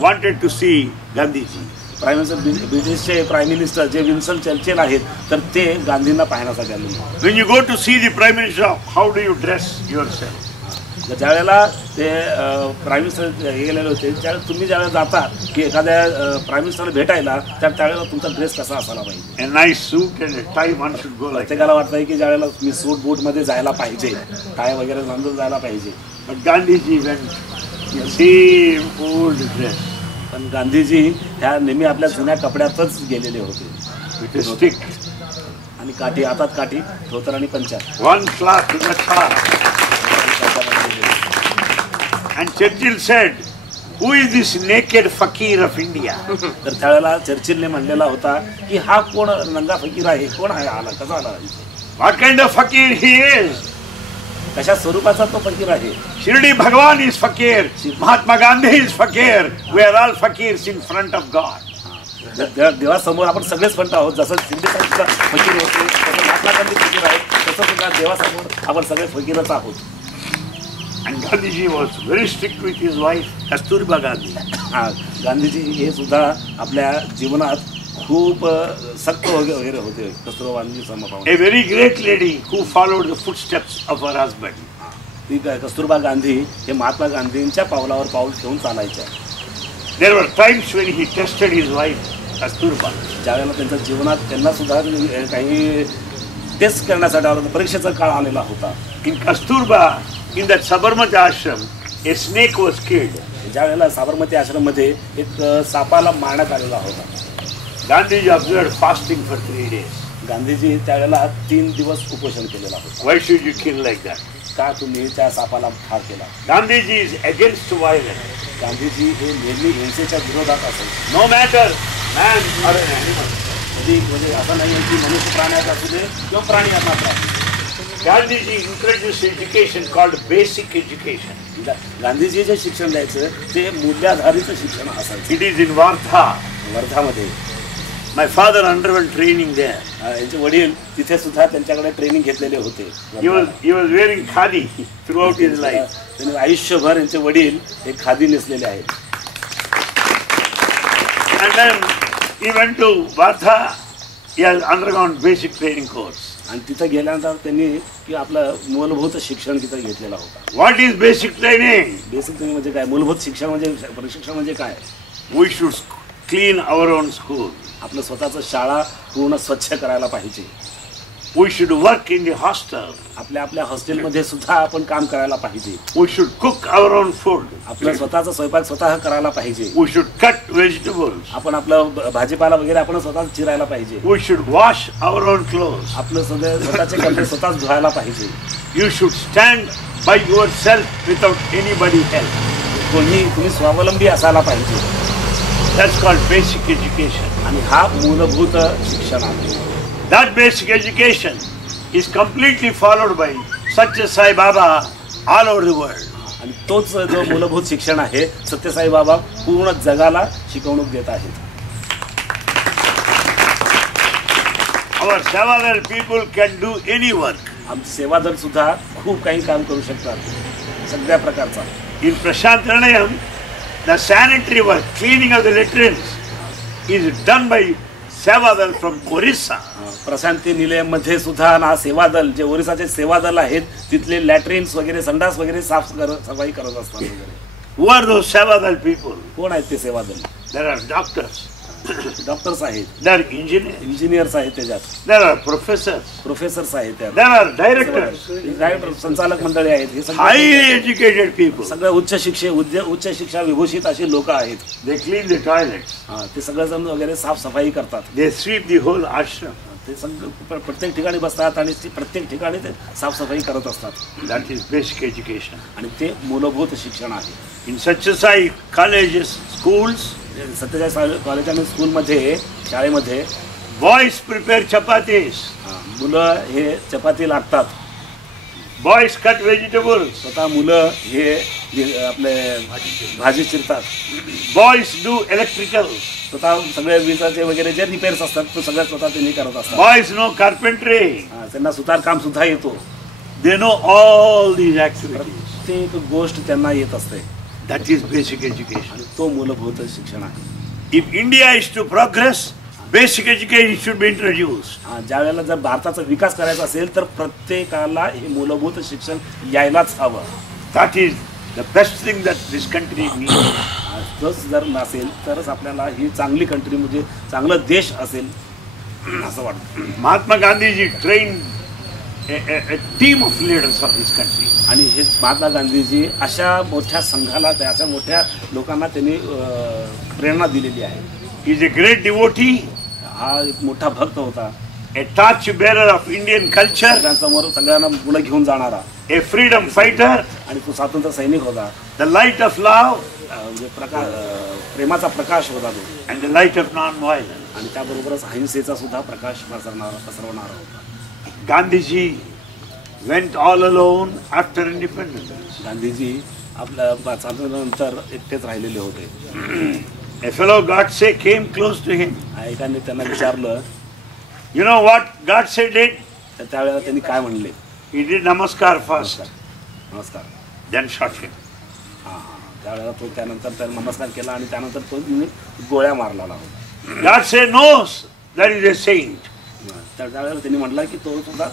wanted to see Gandhiji. Prime minister ब्रिटिशचे प्राईम मिनिस्टर जे विन्स्टन चर्चिल आहेत तर ते गांधींना पाहण्यासाठी आलेले. When you go to see the Prime Minister, how do you dress yourself? ज्या वेळेला ते प्राईम मिनिस्टर गेलेले होते त्यावेळेला तुम्ही ज्यावेळेला जाता की एखाद्या प्राईम मिनिस्टरला भेटायला त्यावेळेला तुमचा ड्रेस कसा असायला पाहिजे. A nice suit and a tie, one should go like that. प्रत्येकाला वाटतंय की ज्यावेळेला मी सूट बूटमध्ये जायला पाहिजे, टाय वगैरे बांधून जायला पाहिजे. But Gandhiji went in same old dress. पण गांधीजी ह्या नेहमी आपल्या जुन्या कपड्यातच गेलेले होते. With a stick. आणि काठी, हातात काठी, धोतर आणि पंचा. One cloth in the car. And Churchill said, who is this naked fakir of India? तर त्यावेळेला चर्चिलने म्हणलेला होता की हा कोण नंगा फकीर आहे, कोण आहे, आला कसा आला, What kind of fakir he is? कशा स्वरूपाचा तो फकीर आहे. Shirdi Bhagwan is fakir. Mahatma Gandhi is fakir. We are all fakirs in front of God. देवासमोर आपण सगळेच फंट आहोत. जसं शिंदे साहेब सुद्धा फकीर होते, तसं महात्मा गांधी फकीर आहेत, तसं सुद्धा देवासमोर आपण सगळे फकीरच आहोत. And Gandhiji was very strict with his wife, Kasturba Gandhi. Gandhiji हे सुद्धा आपल्या जीवनात खूप सक्त वगैरे होते. कस्तुरबा गांधी समभाव. A very great lady who followed the footsteps of her husband. ती कस्तुरबा गांधी हे महात्मा गांधींच्या पावलावर पाऊल ठेवून चालायच्या. There were times when he tested his wife, Kasturba. ज्यावेळेला त्यांच्या जीवनात त्यांना सुद्धा काही टेस्ट करण्यासाठी परीक्षेचा काळ आलेला होता. In Kasturba, in that Sabarmati ashram, a snake was killed. ज्यावेळेला साबरमती आश्रममध्ये एक सापाला मारण्यात आलेला होता. Gandhiji observed fasting for 3 days. Gandhiji त्यावेळेला 3 दिवस उपोषण केलेला होता. Why should you kill like that? का तुम्ही त्या सापाला ठार केला? Gandhiji is against violence. Gandhiji हे नेहमी हिंसेच्या विरोधात असेल. No matter man or an animal. कधी म्हणजे असं नाही की मनुष्य प्राण्यात असू दे किंवा प्राणी मात्र असू दे. Gandhiji introduced education called basic education. Gandhiji जे शिक्षण द्यायचं ते मूल्याधारित शिक्षण असायचं. It is in Wardha. वर्धामध्ये. My father underwent training there. यांचे वडील तिथे सुद्धा त्यांच्याकडे ट्रेनिंग घेतलेले होते. He was wearing khadi throughout his life. त्यांनी आयुष्यभर यांचे वडील हे खादी नेसलेले आहेत. And then he went to Wardha. He has undergone basic training course. आणि तिथं गेल्यानंतर त्यांनी की आपलं मूलभूत शिक्षण तिथं घेतलेलं होतं. What is basic training? Basic training म्हणजे काय? मूलभूत शिक्षण म्हणजे प्रशिक्षण म्हणजे काय? We should clean our own school. आपलं स्वतःचं शाळा पूर्ण स्वच्छ करायला पाहिजे. We should work in the hostel. आपल्या हॉस्टेलमध्ये सुद्धा आपण काम करायला पाहिजे. We should cook our own food. आपलं स्वतःचा स्वयंपाक स्वतः करायला पाहिजे. We should cut vegetables. आपण आपलं भाजीपाला वगैरे आपण स्वतःच चिरायला पाहिजे. We should wash our own clothes. आपलं स्वतःचे कपडे स्वतःच धुवायला पाहिजे. You should stand by yourself without anybody help. तुम्ही स्वावलंबी असायला पाहिजे. That's called basic education. आणि हा मूलभूत शिक्षण आहे. That basic education is completely followed by Satya Sai Baba all over the world. आणि तोच जो मूलभूत शिक्षण आहे सत्यसाई बाबा पूर्ण जगाला शिकवणूक देत आहेत. Our Sevadal people can do any work. आमचे सेवादल सुद्धा खूप काही काम करू शकतात सगळ्या प्रकारचा. In Prashant Ranayam, the sanitary work, cleaning of the latrines, is done by Sevadal from Orissa. Prashanti निलयमध्ये सुद्धा ना सेवादल जे ओरिसाचे सेवादल आहेत तिथले लॅट्रिन्स वगैरे संडास वगैरे सफाई करत असतात वगैरे. Who are those Sevadal people? कोण आहेत ते सेवादल? There are doctors. डॉक्टर्स आहेत, There are engineers. इंजिनियर्स आहेत, त्याच्यात There are professors. प्रोफेसर्स आहेत, त्यात There are directors. डायरेक्टर संचालक मंडळी आहेत. हे Highly educated people. सगळे उच्च शिक्षा विभूषित अशी लोक आहेत. They clean the toilets. ते सगळेजण वगैरे साफसफाई करतात. They sweep the whole ashram. ते सगळं प्रत्येक ठिकाणी बसतात आणि प्रत्येक ठिकाणी ते साफसफाई करत असतात. That is basic education. आणि ते मूलभूत शिक्षण आहे. In Satya Sai colleges, schools, Sathya Sai college आणि स्कूलमध्ये शाळेमध्ये boys prepare chapatis. मुलं हे चपाती लाटतात. Boys cut vegetables. स्वतः मुलं हे आपले भाजी चिरतात. Boys do electricals. स्वतः सगळे विजाचे वगैरे जे रिपेअर्स असतात ते सगळं स्वतः त्यांनी करत असतात. Boys know carpentry. त्यांना सुतार काम सुद्धा येतो. They know all these activities. प्रत्येक गोष्ट त्यांना येत असते. That is basic education. आणि तो मूलभूत शिक्षण आहे. If India is to progress, basic education should be introduced. ज्या वेळेला जर भारताचा विकास करायचा असेल तर प्रत्येकाला हे मूलभूत शिक्षण यायलाच हवं. That is the best thing that this country needs. तोच जर नसेल तरच आपल्याला ही चांगली कंट्री म्हणजे चांगला देश असेल असं वाटतं. Mahatma Gandhiji trained a team of leaders of this country. आणि हे महात्मा गांधीजी अशा मोठ्या संघाला अशा मोठ्या लोकांना त्यांनी प्रेरणा दिलेली आहे. He is a great devotee. हा एक मोठा भक्त होता. A torch bearer of Indian culture. सगळ्यांसमोर सगळ्यांना मुलं घेऊन जाणारा. A freedom fighter. आणि तो स्वातंत्र्य सैनिक होता. The light of love. म्हणजे प्रेमाचा प्रकाश होता तो. And the light of non-violence. आणि त्याबरोबरच अहिंसेचा सुद्धा प्रकाश पसरवणारा होता. Gandhiji went all alone after independence. Gandhiji आपल्या स्वातंत्र्यानंतर एकटेच राहिलेले होते. A fellow Godse came close to him. एकाने त्यांना विचारलं, You know what Godse did? तर त्यावेळेला त्यांनी काय म्हणले? He did namaskar first, नमस्कार. then shot him. हां त्यावेळेला तो त्यानंतर त्याने नमस्कार केला आणि त्यानंतर तो गोळ्या मारला होता. Godse knows that he is a saint. त्यावेळेला त्यांनी म्हटलं की तो सुद्धा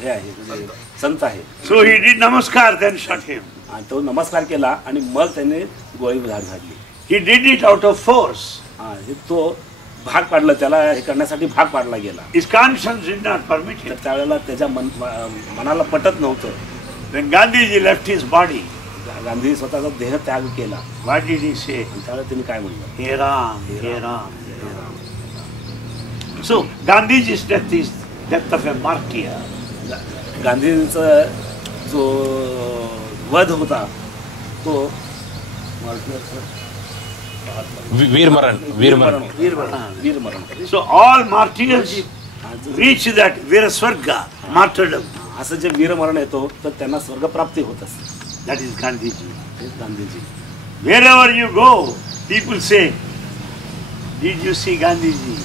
हे आहे म्हणजे संत आहे. So he did namaskar, then shot him. आणि तो नमस्कार केला आणि मग त्याने गोळी झाडली. He did it out of force. हे तो भाग पाडला, त्याला हे करण्यासाठी भाग पाडला गेला. His conscience did not permit तर him. त्यावेळेला त्याच्या मनाला पटत नव्हतं. When Gandhiji left his body, Gandhi स्वतःचा देह त्याग केला. what did he say? आणि त्यावेळेला त्यांनी काय म्हणलं? He Ram, He Ram. So Gandhiji's death is death of a martyr. गांधींचा जो वध होता तो वीरमरण. वीरमरण. So all martyrs reach that Viraswarga, martyrdom. असं जे वीरमरण येतो तर त्यांना स्वर्गप्राप्ती होत असते. That is Gandhiji. हेच Gandhiji. Wherever you go, people say, did you see Gandhiji?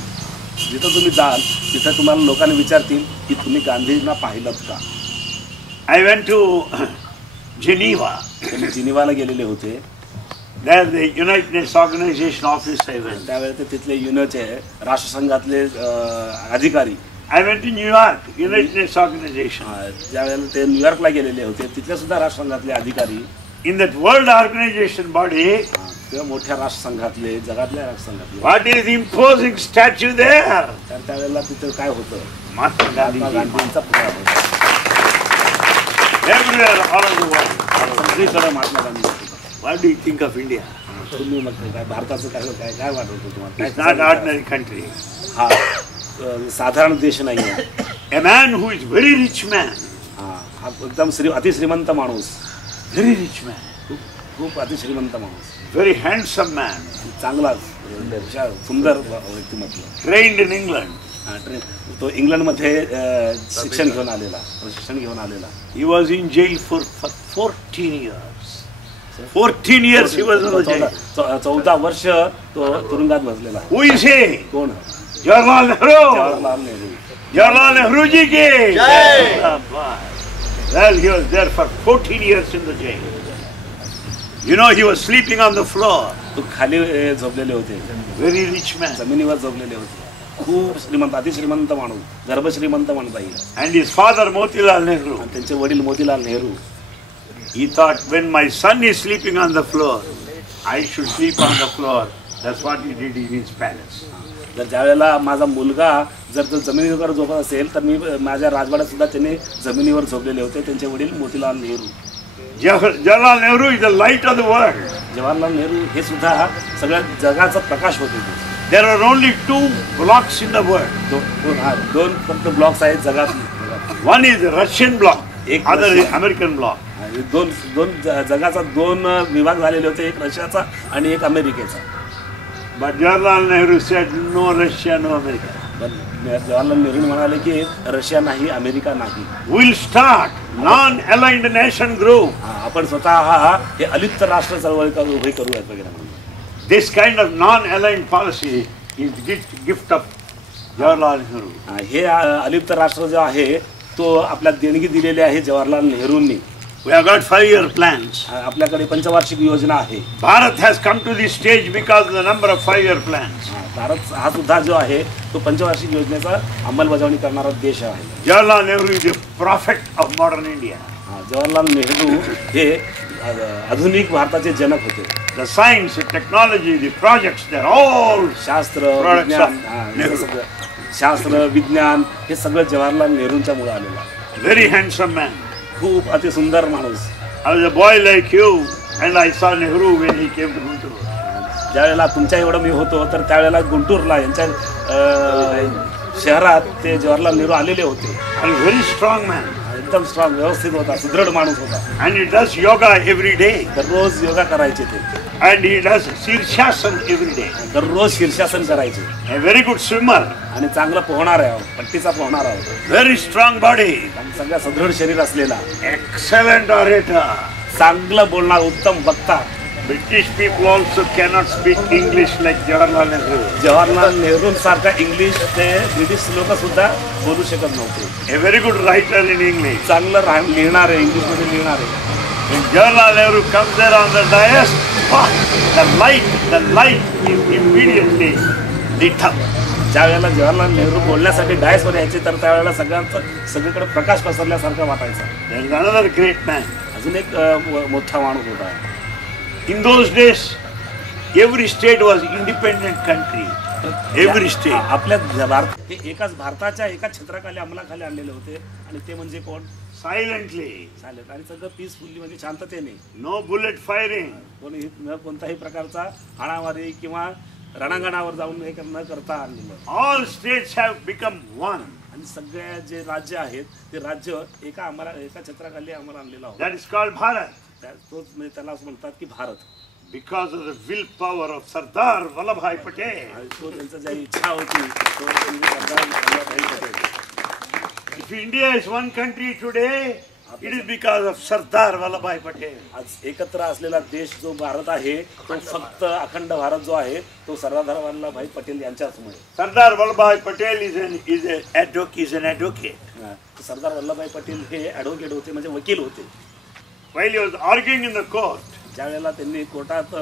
जिथं तुम्ही जाल तिथं तुम्हाला लोकांनी विचारतील की तुम्ही गांधींना पाहिलं का? I went to Geneva. त्यांनी जिनिवाला गेलेले होते. There the United Nations Organization office I went. त्यावेळेला ते तिथले युनोचे राष्ट्रसंघातले अधिकारी. I went to New York, United Nations Organization. ज्यावेळेला ते न्यूयॉर्कला गेलेले होते तिथले सुद्धा राष्ट्रसंघातले अधिकारी. In that World Organization body, किंवा मोठ्या राष्ट्रसंघातले जगातल्या राष्ट्रसंघातले what is the imposing statue there? तर त्यावेळेला तिथं काय होतं? Mahatma Mahatma Gandhi. गांधींचा पुतळा होता. Everywhere, all over the world. सगळीकडे महात्मा गांधी होते. What do you think of India? तुम्ही मग काय भारताचं काय काय काय वाटतं तुम्हाला? It's not an ordinary country. हा साधारण देश नाही आहे. A man who is very rich man, हा एकदम अतिश्रीमंत माणूस, very rich man, खूप अतिश्रीमंत माणूस, very handsome man, चांगला सुंदर व्यक्तिमत्व, trained in England. तो इंग्लंडमध्ये शिक्षण घेऊन आलेला, प्रशिक्षण घेऊन आलेला. He was in jail for 14 years. 14 years he was in the jail. 14 वर्ष तो तुरुंगात बसलेला. Who is he? कोण? Jawaharlal Nehru. Jawaharlal Nehru. Jawaharlal Nehru ji ki jai. Well, he was there for 14 years in the jail. You know, he was sleeping on the floor. तो खाली झोपलेले होते. Very rich man. जमिनीवर झोपलेले होते. खूप श्रीमंत, अतिश्रीमंत माणूस, गर्भश्रीमंत म्हणता येईल. And his father Motilal Nehru. आणि त्यांचे वडील Motilal Nehru. He thought, when my son is sleeping on the floor, I should sleep on the floor. That's what he did in his palace. जर ज्यावेळेला माझा मुलगा जर जमिनीवर झोपत असेल तर मी माझ्या राजवाड्यात सुद्धा त्यांनी जमिनीवर झोपलेले होते. त्यांचे वडील Motilal Nehru. Jawaharlal Nehru is the light of the world. Jawaharlal Nehru हे सुद्धा सगळ्या जगाचा प्रकाश होते. There are only 2 blocks in the world. दोन फक्त ब्लॉक्स आहेत जगात. One is the Russian block, एक other is Russian. American block. दोन जगाचा 2 विभाग झालेले होते, एक रशियाचा आणि एक अमेरिकेचा. But Jawaharlal Nehru said, no Russia, no America. पण जवाहरलाल नेहरू म्हणाले की रशिया नाही, अमेरिका नाही. We'll start non-aligned nation group. आपण स्वतः हे अलिप्त राष्ट्र चळवळी उभी करूयात वगैरे म्हणून. This kind of non-aligned policy is gift of Jawaharlal Nehru. हे अलिप्त राष्ट्र जो आहे तो आपल्या देणगी दिलेली आहे Jawaharlal नेहरूंनी. We have got 5-year plans. आपल्याकडे पंचवार्षिक योजना आहे. Bharat has come to this stage because of the number of 5-year plans. Bharat हा सुद्धा जो आहे तो पंचवार्षिक योजनेचा अंमलबजावणी करणारा देश आहे. Jawaharlal Nehru is the prophet of modern India. Jawaharlal Nehru हे आधुनिक भारताचे जनक होते. The science, the technology, the projects, they're all शास्त्र विज्ञान, शास्त्र विज्ञान हे सगळं जवाहरलाल नेहरूंच्या मुळे आलेलं आहे. very handsome man. खूप अतिसुंदर माणूस. I was a boy like you and I saw Nehru when he came to Guntur. ज्यावेळेला तुमच्या एवढं मी होतो तर त्यावेळेला गुंटूरला यांच्या शहरात ते जवाहरलाल नेहरू आलेले होते. And very strong man. एकदम स्ट्रॉंग, व्यवस्थित होता, सुदृढ माणूस होता. And he does yoga every day. दररोज योगा करायचे ते. and he does Shirshasana every day. दररोज शीर्षासन करायचे. A very good swimmer. आणि चांगला पोहणार आहे, पट्टीचा पोहणार आहे. Very strong body. सगळ्या सदृढ शरीर असलेला. Excellent orator. चांगलं बोलणार, उत्तम वक्ता. British people also cannot speak English like Jawaharlal Nehru. Jawaharlal Nehru सारखा इंग्लिश ते ब्रिटिश लोक सुद्धा बोलू शकत नव्हते. A very good writer in English. चांगलं लिहिणारे, इंग्लिश मध्ये लिहिणारे. When Jawaharlal Nehru comes there on the dais, the light is immediately lit up. ज्या वेळेला जवाहरलाल नेहरू बोलण्यासाठी डायस वर यायचे तर त्यावेळेला सगळीकडे प्रकाश पसरल्यासारखा वाटायचा. There is another great man. अजून एक मोठा माणूस होता. In those days, every state was independent country. Every state. आपल्या भारत हे एकाच भारताच्या एका छत्राखाली अंमलाखाली आणलेले होते आणि ते म्हणजे कोण? Silently. चालेल आणि सगळं पीसफुल्ली म्हणजे शांततेने. No bullet firing. कोणत्याही प्रकारचा हाणामारी किंवा रणांगणावर जाऊन हे न करता आणलेलं. All states have become one. आणि सगळे जे राज्य आहेत ते राज्य एका छत्राखाली आम्हाला आणलेलं होतं. That is called Bharat. तोच त्याला असं म्हणतात की Bharat. Because of the willpower of Sardar Vallabhbhai Patel. आणि तो त्यांची जी इच्छा होती तो Sardar Vallabhbhai Patel. If India is one country today, it is because of Sardar Vallabhbhai Patel. आज एकत्र असलेला देश जो भारत आहे तो फक्त अखंड भारत जो आहे तो Sardar Vallabhbhai Patel यांच्याचमुळे. Sardar Vallabhbhai Patel is an advocate. Sardar Vallabhbhai Patel हे ॲडव्होकेट होते म्हणजे वकील होते. While he was arguing in the court, ज्या वेळेला त्यांनी कोर्टात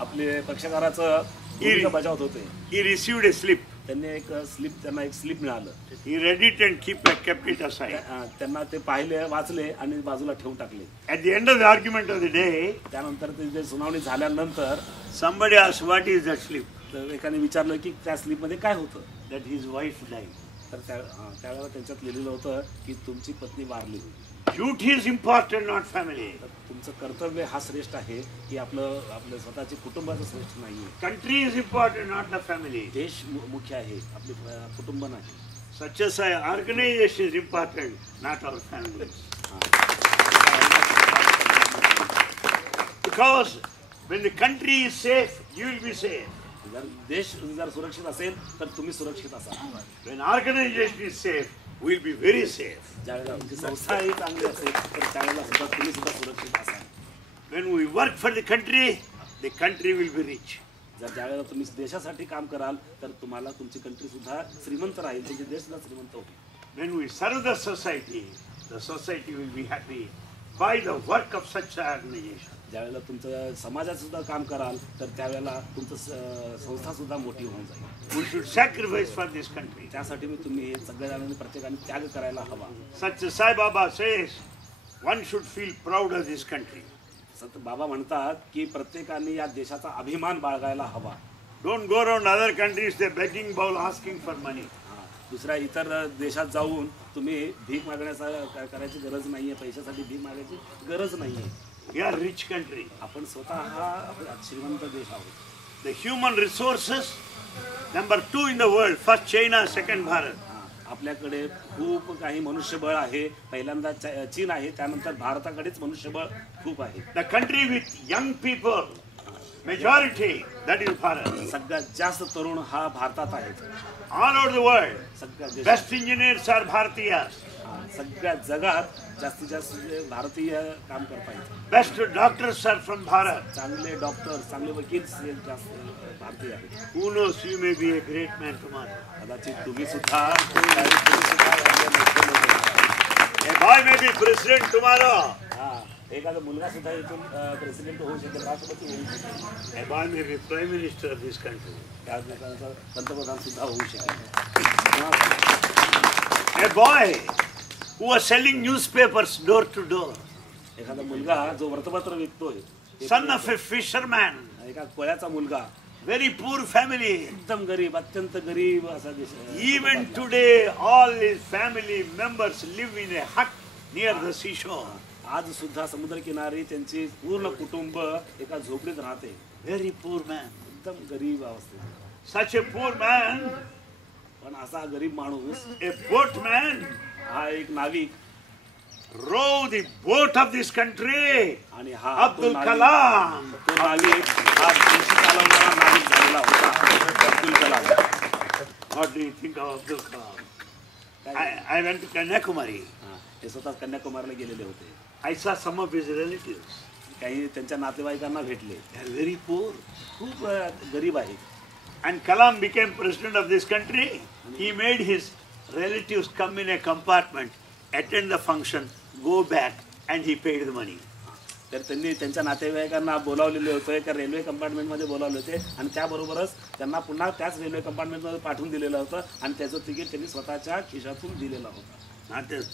आपले पक्षकाराचं भूमिका बजावत होते he received a slip. त्यांना एक स्लिप मिळालं. He read it and kept it aside. त्यांना ते पाहिले, वाचले आणि बाजूला ठेवून टाकले. At the end of the argument of the day, त्यानंतर ते सुनावणी झाल्यानंतर somebody asked, "What is that slip?" तर एकाने विचारलं की त्या स्लिपमध्ये काय होतं. That his wife died. तर त्यावेळेला त्यांच्यात लिहिलेलं होतं की तुमची पत्नी Warli. Duty is important, not family. तर तुमचं कर्तव्य हा श्रेष्ठ आहे की आपलं स्वतःचे कुटुंबाचं श्रेष्ठ नाहीये. Country is important, not the family. देश मुख्य आहे, आपले कुटुंब नाही. Such as an organization is important, not our families. Because when the country is safe, you will be safe. देश जर सुरक्षित असेल तर तुम्ही सुरक्षित असाल. When organization is safe, we will be very safe. ज्यावेळेला तुमची संस्था ही चांगली असेल तर त्यावेळेला सुद्धा तुम्ही सुद्धा सुरक्षित असाल. When we work for the country will be rich. जर ज्यावेळेला तुम्ही देशासाठी काम कराल तर तुम्हाला तुमची कंट्री सुद्धा श्रीमंत राहील, तुमचे देश सुद्धा श्रीमंत होईल. When we serve the society will be happy by the work of such an organization. ज्यावेळेला तुमचं समाजात सुद्धा काम कराल तर त्यावेळेला तुमचं संस्था सुद्धा मोठी होऊन जाईल. We should sacrifice for this country. त्यासाठी मी तुम्ही सगळ्या जणांनी प्रत्येकाने त्याग करायला हवा. Such as Sai Baba says, one should feel proud of this country. सत बाबा म्हणतात की प्रत्येकाने या देशाचा अभिमान बाळगायला हवा. Don't go around other countries, they're begging bowl asking for money. दुसऱ्या इतर देशात जाऊन तुम्ही भीक मागण्याचा करायची गरज नाहीये, पैशासाठी भीक मागायची गरज नाहीये. We are rich country. आपण स्वतः हा श्रीमंत देश आहोत. The human resources, number 2 in the world, first China, second Bharat. आपल्याकडे खूप काही मनुष्यबळ आहे. पहिल्यांदा चीन आहे, त्यानंतर भारताकडेच मनुष्यबळ खूप आहे. The country with young people, majority, that is Bharat. सगळ्यात जास्त तरुण हा भारतात आहेत. All over the world, सगळ्या देशात best engineers are Bharatiyas. सगळ्या जगात जास्तीत जास्त भारतीय काम करतात. Best doctors are from Bharat. चांगले डॉक्टर, चांगले वकील जास्त भारतीय आहेत. Who knows, you may be a great man tomorrow. कदाचित तुम्ही सुद्धा A boy may be president tomorrow. एखादा मुलगा सुद्धा इथून प्रेसिडेंट होऊ शकेल, राष्ट्रपती होऊ शकेल. A boy may be prime minister of this country. त्या देशाचा पंतप्रधान सुद्धा होऊ शकेल. A boy who was selling newspapers door to door. एखादा मुलगा जो वर्तपत्र विकतोय, Son of a fisherman. एका कोळ्याचा मुलगा, Very poor family. एकदम गरीब, अत्यंत गरीब असा देश. Even today, all his family members live in a hut near the seashore. आज सुद्धा समुद्र किनारी त्यांची पूर्ण कुटुंब एका झोपडीत राहते. Very poor man. एकदम गरीब अवस्थेत. Such a poor man, पण असा गरीब माणूस, a boatman, हा एक नाविक, row the boat of this country. आणि हा Abdul Kalam. तो नाविक हा देश चालवणारा नाविक झालेला होता Abdul Kalam. What do you think of Abdul Kalam? I went to Kanyakumari. हे स्वतः कन्याकुमारीला गेलेले होते. I saw some of his relatives. काही त्यांच्या नातेवाईकांना भेटले. They are very poor. खूप गरीब आहेत. And Kalam became president of this country. He made his relatives come in a compartment, attend the function, go back, and he paid the money. तर त्यांनी त्यांच्या नातेवाईकांना बोलावलेले होते एका रेल्वे कंपार्टमेंटमध्ये बोलावले होते आणि त्याबरोबरच त्यांना पुन्हा त्याच रेल्वे कंपार्टमेंटमध्ये पाठवून दिलेलं होतं आणि त्याचं तिकीट त्यांनी स्वतःच्या खिशातून दिलेलं होतं.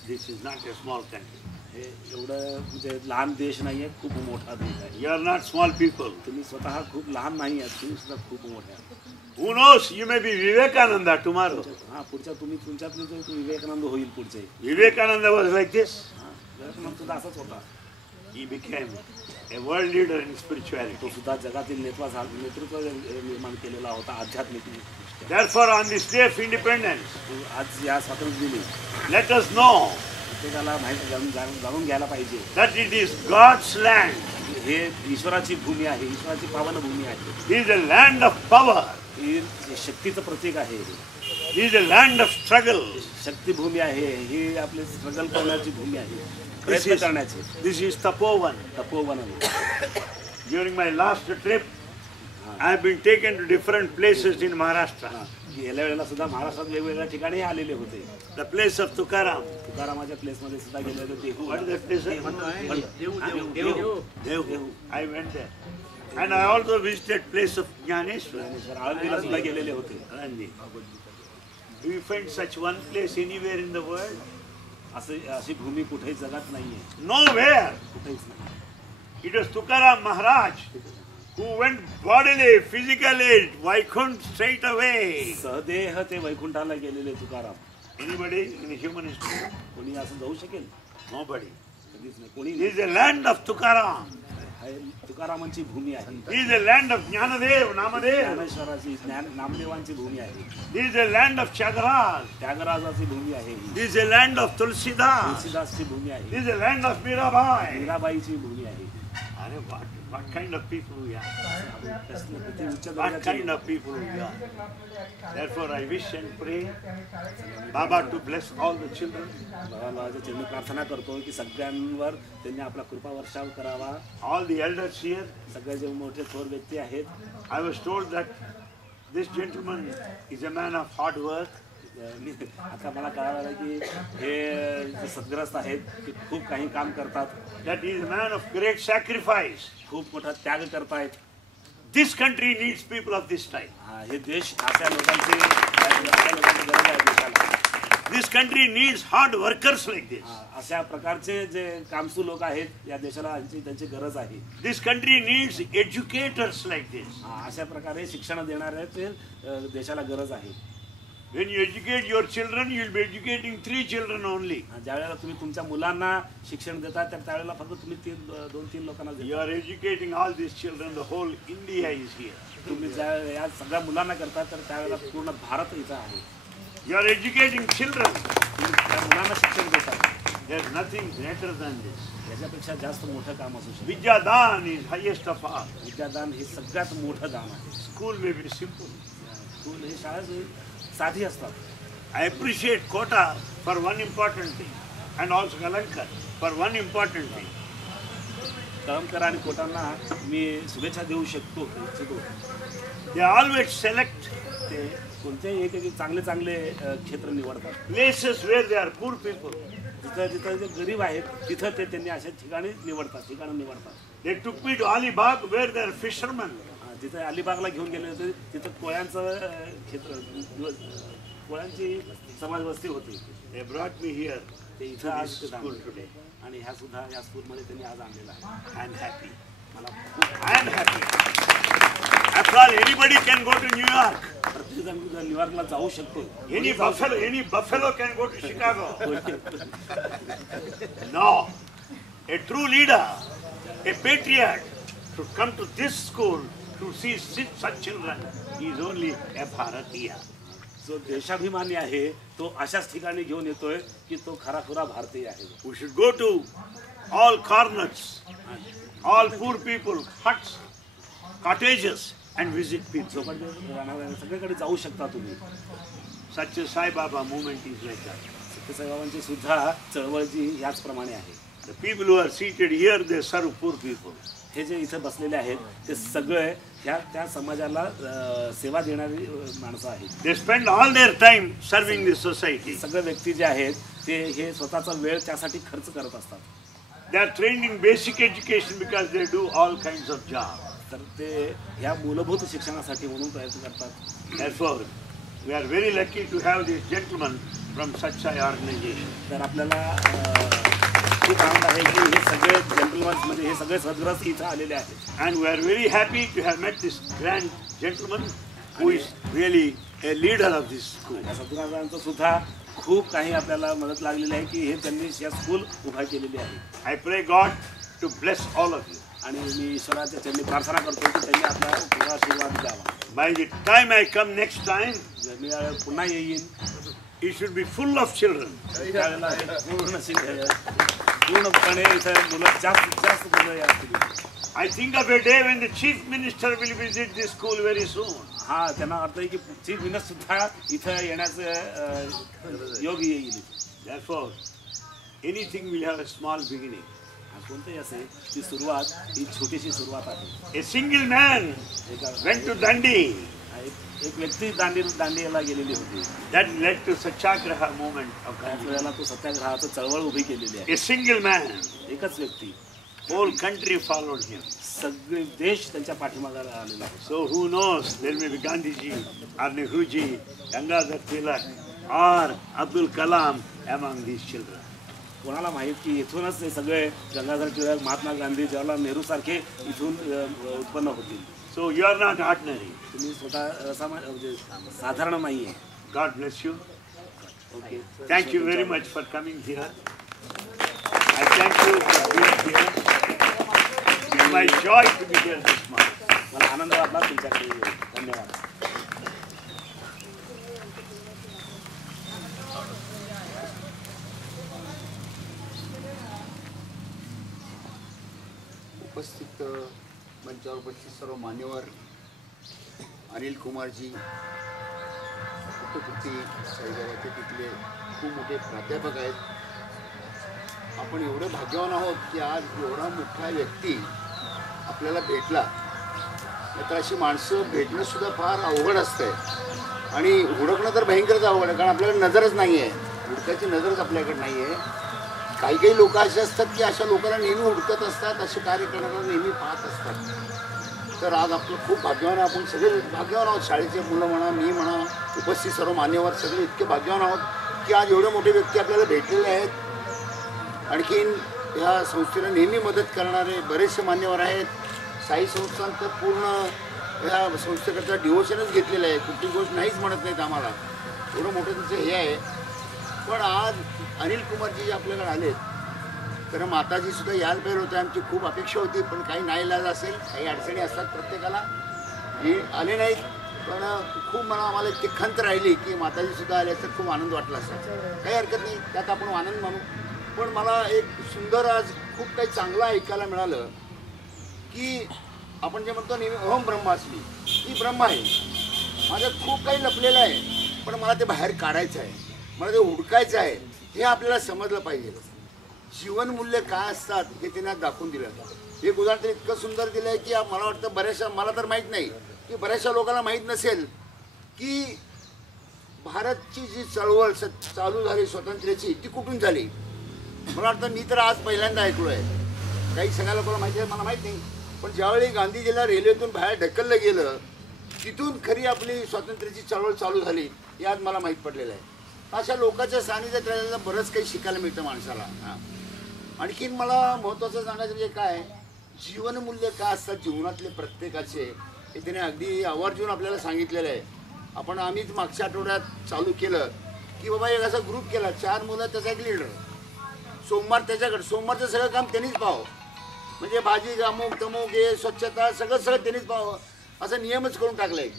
This is not a small country. हे एवढं म्हणजे लहान देश नाही आहे, खूप मोठा देश आहे. You are not small people. तुम्ही स्वतः खूप लहान नाही आहात, तुम्ही सुद्धा खूप मोठे आहात. Who knows? You may be Vivekananda tomorrow. हा पुढच्या तुम्ही तुमच्यातले जो विवेकानंद होईल पुढचे. Vivekananda was like this. Vivekananda सुद्धा असाच होता. He became a world leader in spirituality. तो सुद्धा जगातील नेतृत्व निर्माण केलेला होता आध्यात्मिक. Therefore, on this day of independence, आज या स्वातंत्र्य दिनी let us know प्रत्येकाला माहिती जाणून घ्यायला पाहिजे that it is God's land. हे ईश्वराची भूमी आहे, ईश्वराची पावन भूमी आहे. It is a land of power. ही शक्तीचं प्रतीक आहे. It is a land of struggle. शक्ती भूमी आहे, ही आपली स्ट्रगल करण्याची भूमी आहे, प्रयत्न करण्याची. This is Tapovan. तपोवन आहे. During my last trip, I have been taken to different places in Maharashtra. गेल्या वेळेला सुद्धा महाराष्ट्रात वेगवेगळ्या ठिकाणी आलेले होते. The place of Tukaram. तुकारामाच्या प्लेसमध्ये सुद्धा गेले होते. Dehu. What is that place? Dehu. I went there. And I also visited place of Jnaneshwar. आळंदीला सुद्धा गेलेले होते. Alandi. Do you find such one place anywhere in the world? अशी भूमी कुठेही जगात नाहीये. Nowhere. कुठेच नाही. It was Tukaram Maharaj who went bodily, physically, Vaikunt straight away. सहदेह ते वैकुंठाला गेलेले Tukaram. Anybody in the human history? कोणी असं जाऊ शकेल? Nobody. कधीच नाही. कोणी This is the land of Tukaram. तुकारामांची भूमी आहे. This is the land of Jnanadev, Namadev. ज्ञानेश्वराची नामदेवांची भूमी आहे. This is the land of Chagraj. त्यागराजाची भूमी आहे. This is the land of Tulsidas. तुलसीदासची भूमी आहे. This is the land of Mirabai. मीराबाईची भूमी आहे. What kind of people we are? किती उच्च What दर्जाची. kind of people we are? Therefore, I wish and pray Baba to bless all the children. बाबाच्या चरणी प्रार्थना करतो की सगळ्यांवर त्यांनी आपला कृपा वर्षाव करावा. All the elders here. सगळे जे मोठे थोर व्यक्ती आहेत. I was told that this gentleman is a man of hard work. आता मला कळालं की हे जे सद्ग्रस्त आहेत ते खूप काही काम करतात. That he is a man of great sacrifice. खूप मोठा त्याग करतायत. This country needs people of this type. हे देश अशा लोकांची गरज आहे देशाला. This country needs hard workers like this. अशा प्रकारचे जे कामसू लोक आहेत या देशाला त्यांची गरज आहे. This country needs educators like this. अशा प्रकारे शिक्षण देणारे देशाला गरज आहे. When you educate your children, you will be educating 3 children only. ज्यावेळेला तुम्ही तुमच्या मुलांना शिक्षण देता तर त्यावेळेला फक्त तुम्ही 2-3 लोकांना You देता. are educating all these children. The whole India is here. तुम्ही ज्या या सगळ्या मुलांना करता तर त्यावेळेला पूर्ण भारत इथं आहे. You are educating children. तुम्ही त्या मुलांना शिक्षण देता. There is nothing greater than this. याच्यापेक्षा जास्त मोठं काम असू शकतं. Vidyadan is highest of all. विद्यादान हे सगळ्यात मोठं दान आहे. School may be simple. School हे शाळा साधी असतात. I appreciate Kota for one important thing, and also Kalankar for one important thing. Kalamkar आणि कोटांना मी शुभेच्छा देऊ इच्छितो. They always select ते कोणत्याही एक चांगले क्षेत्र निवडतात. places where there are poor people. जिथं जे गरीब आहेत तिथं त्यांनी अशा ठिकाणं निवडतात. They took me to Alibag where there are fishermen. तिथं अलिबागला घेऊन गेले होते. तिथं कोळ्यांचं क्षेत्र, कोळ्यांची समाजवस्ती होती. They brought me here. ते इथं आज School today. आणि ह्या सुद्धा या स्कूलमध्ये त्यांनी आज आणलेला आहे. I am happy. मला खूप I am happy. After all, anybody can go to New York. प्रत्येकजण न्यूयॉर्कला जाऊ शकतो. Any buffalo can go to Chicago. No. A true leader, a patriot, to come to this school to see such children is only a Bharatiya. जो देशाभिमानी आहे तो अशाच ठिकाणी घेऊन येतोय की तो खराखुरा भारतीय आहे. We should go to all corners, all poor people, huts, cottages and visit people. सगळीकडे जाऊ शकता तुम्ही. Such a Sai Baba movement is like that. सत्यसाईबाबांची सुद्धा चळवळ जी याचप्रमाणे आहे. The people who are seated here, they serve poor people. हे जे इथे बसलेले आहेत ते सगळे त्या समाजाला सेवा देणारी माणसं आहेत. They spend all their time serving the society. सगळे व्यक्ती जे आहेत ते हे स्वतःचा वेळ त्यासाठी खर्च करत असतात. They are trained in basic education because they do all kinds of jobs. तर ते ह्या मूलभूत शिक्षणासाठी म्हणून प्रयत्न करतात. Therefore, we are very lucky to have this gentleman from such Sai organization. तर आपल्याला खूप आनंद आहे की हे सगळे जेंटलमन्स म्हणजे हे सगळे सद्ग्रस्त इथं आलेले आहेत. And we are very happy to have met this grand gentleman who is really a leader of this school. या सद्गुणांचं सुद्धा खूप काही आपल्याला मदत लागलेली आहे की हे त्यांनी या स्कूल उभा केलेली आहे. I pray God to bless all of you. आणि मी ईश्वराच्या त्यांनी प्रार्थना करतो की त्यांनी आपला आशीर्वाद द्यावा. By the time I come next time, मी पुन्हा येईन it should be full of children. त्यावेळेला पूर्णपणे इथं मुलं जास्त मुलं असतील. I think of a day when the chief minister will visit this school very soon. हा त्यांना वाटतं की चीफ मिनिस्टर सुद्धा इथं येण्याचं योग येईल. Therefore, anything will have a small beginning. कोणतंही असेल ती सुरुवात ही छोटीशी सुरुवात आहे. A single man went to Dandi. एक व्यक्ती दांडीला गेलेली होती. That led to Satyagraha movement of त्याच Gandhi. वेळेला तो सत्याग्रहाचं चळवळ उभी केलेली आहे. A single man, एकच व्यक्ती, whole country followed him. सगळे देश त्यांच्या पाठीमागाला आलेला आहे. So who knows, there may be Gandhiji or Nehruji, Gangadhar Tilak or Abdul Kalam among these children. कोणाला माहीत की इथूनच ते सगळे गंगाधर टिळक, महात्मा गांधी, जवाहरलाल नेहरू सारखे इथून उत्पन्न होतील. So you are not ordinary. तुम्ही स्वतः साधारण नाही आहे. God bless you. Okay. Thank you very much for coming here. I thank you for being here. It's my joy to be here this month. मला आनंद वाटला तुमच्याकडे येऊन. धन्यवाद. उपस्थित मंचावर उपस्थित सर्व मान्यवर, अनिल कुमारजी, पुट्टपुर्ती साईबाबाचे तिथले खूप मोठे प्राध्यापक आहेत. आपण एवढे भाग्यवान आहोत की आज एवढा मोठा व्यक्ती आपल्याला भेटला. तर अशी माणसं भेटणंसुद्धा फार अवघड असतंय आणि हुडकणं तर भयंकरच अवघड आहे, कारण आपल्याकडे नजरच नाही आहे. हुडकायची नजरच आपल्याकडे नाही आहे. काही काही लोक असे असतात की अशा लोकांना नेहमी हुडकत असतात, असे कार्य करणारा नेहमी पाहत असतात. तर आज आपलं खूप भाग्यवान, आपण सगळे भाग्यवान आहोत. शाळेचे मुलं म्हणा, मी म्हणा, उपस्थित सर्व मान्यवर सगळे इतके भाग्यवान आहोत की आज एवढे मोठे व्यक्ती आपल्याला भेटलेले आहेत. आणखीन ह्या संस्थेला नेहमी मदत करणारे बरेचसे मान्यवर आहेत. साई संस्थान तर पूर्ण ह्या संस्थेकरता डिवोशनच घेतलेलं आहे. कुठली गोष्ट नाहीच म्हणत नाहीत आम्हाला, एवढं मोठं त्यांचं हे आहे. पण आज अनिल कुमारजी जे आपल्याकडे आलेत, तर माताजीसुद्धा यायला पाहिजे होते. आमची खूप अपेक्षा होती, पण काही नाईलाज असेल, काही अडचणी असतात प्रत्येकाला, हे आले नाहीत. पण खूप आम्हाला इतकी खंत राहिली की माताजीसुद्धा आले तर खूप आनंद वाटला असता. काही हरकत नाही, त्यात आपण आनंद मानू. पण मला एक सुंदर आज खूप काही चांगलं ऐकायला मिळालं की आपण जे म्हणतो नेहमी अहम ब्रह्मास्मी, ही ब्रह्म आहे. माझ्यात खूप काही लपलेलं आहे, पण मला ते बाहेर काढायचं आहे, मला ते हुडकायचं आहे. हे आपल्याला समजलं पाहिजे. जीवनमूल्य काय असतात हे त्यांना दाखवून दिलं. एक उदाहरण इतकं सुंदर दिलं आहे की मला वाटतं बऱ्याचशा, मला तर माहीत नाही की बऱ्याचशा लोकांना माहीत नसेल की भारतची जी चळवळ चालू झाली स्वातंत्र्याची, ती कुठून झाली. मला वाटतं मी तर आज पहिल्यांदा ऐकलो आहे. काही सगळ्या लोकांना माहिती आहे, मला माहीत नाही. पण ज्यावेळी गांधीजीला रेल्वेतून बाहेर ढकललं गेलं, तिथून खरी आपली स्वातंत्र्याची चळवळ चालू झाली, हे आज मला माहीत पडलेलं आहे. अशा लोकांच्या सानिध्यात राहिलेलं बरंच काही शिकायला मिळतं माणसाला. आणखीन मला महत्त्वाचं सांगायचं म्हणजे काय, जीवनमूल्य काय असतात जीवनातले प्रत्येकाचे, हे त्याने अगदी आवर्जून आपल्याला सांगितलेलं आहे. आम्हीच मागच्या आठवड्यात चालू केलं की बाबा एक असा ग्रुप केला, 4 मुलं, त्याचा एक लीडर. सोमवार त्याच्याकडे, सोमवारचं सगळं काम त्यांनीच पाहावं, म्हणजे भाजी अमुक तमुक हे स्वच्छता सगळं त्यांनीच पाहावं, असा नियमच करून टाकला आहे.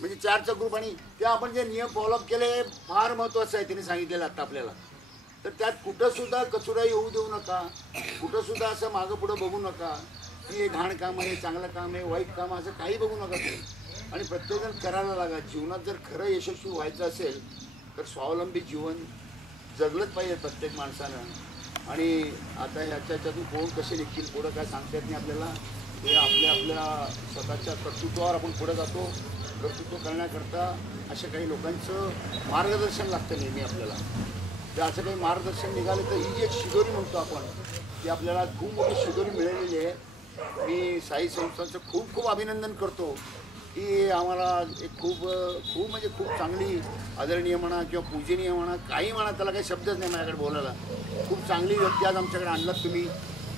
म्हणजे 4चा ग्रुप आणि ते आपण जे नियम फॉलोअप केले हे फार महत्त्वाचं आहे त्यांनी सांगितलेलं आता आपल्याला. तर त्यात कुठंसुद्धा कचुरा येऊ देऊ नका, कुठंसुद्धा असं मागं पुढं बघू नका की हे घाण काम आहे, चांगलं काम आहे, वाईट काम असं काही बघू नका तुम्ही. आणि प्रत्येकजण करायला लागा. जीवनात जर खरं यशस्वी व्हायचं असेल तर स्वावलंबी जीवन जगलंच पाहिजे प्रत्येक माणसानं. आणि आता ह्याच्यातून कोण कसे निघतील पुढं काय सांगता येत नाही आपल्याला. ते आपल्या स्वतःच्या कर्तृत्वावर आपण पुढं जातो. कर्तृत्व करण्याकरता अशा काही लोकांचं मार्गदर्शन लागतं नेहमी आपल्याला. तर असं काही मार्गदर्शन निघालं तर ही जी एक शिदोरी म्हणतो आपण, ती आपल्याला खूप मोठी शिदोरी मिळालेली आहे. मी साई संस्थांचं खूप खूप अभिनंदन करतो की आम्हाला एक खूप म्हणजे खूप चांगली आदरणीय म्हणा किंवा पूजनीय म्हणा, काही म्हणा, त्याला काही शब्दच नाही माझ्याकडे बोलायला. खूप चांगली व्यक्ती आज आमच्याकडे आणलात तुम्ही.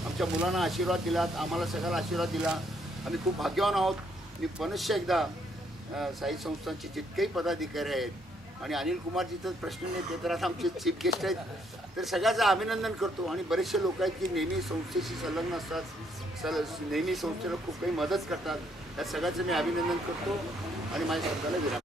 आमच्या मुलांना आशीर्वाद दिलात, आम्हाला सगळ्याला आशीर्वाद दिला. आम्ही खूप भाग्यवान आहोत. मी पुनश्च एकदा साई संस्थांचे जितकेही पदाधिकारी आहेत आणि अनिल कुमारजी तर प्रश्न नाही, ते तर आता आमचे चीफ गेस्ट आहेत, तर सगळ्याचं अभिनंदन करतो. आणि बरेचसे लोक आहेत की नेहमी संस्थेशी संलग्न असतात, नेहमी संस्थेला खूप काही मदत करतात. त्या सगळ्याचं मी अभिनंदन करतो आणि माझ्या शब्दाला विराम.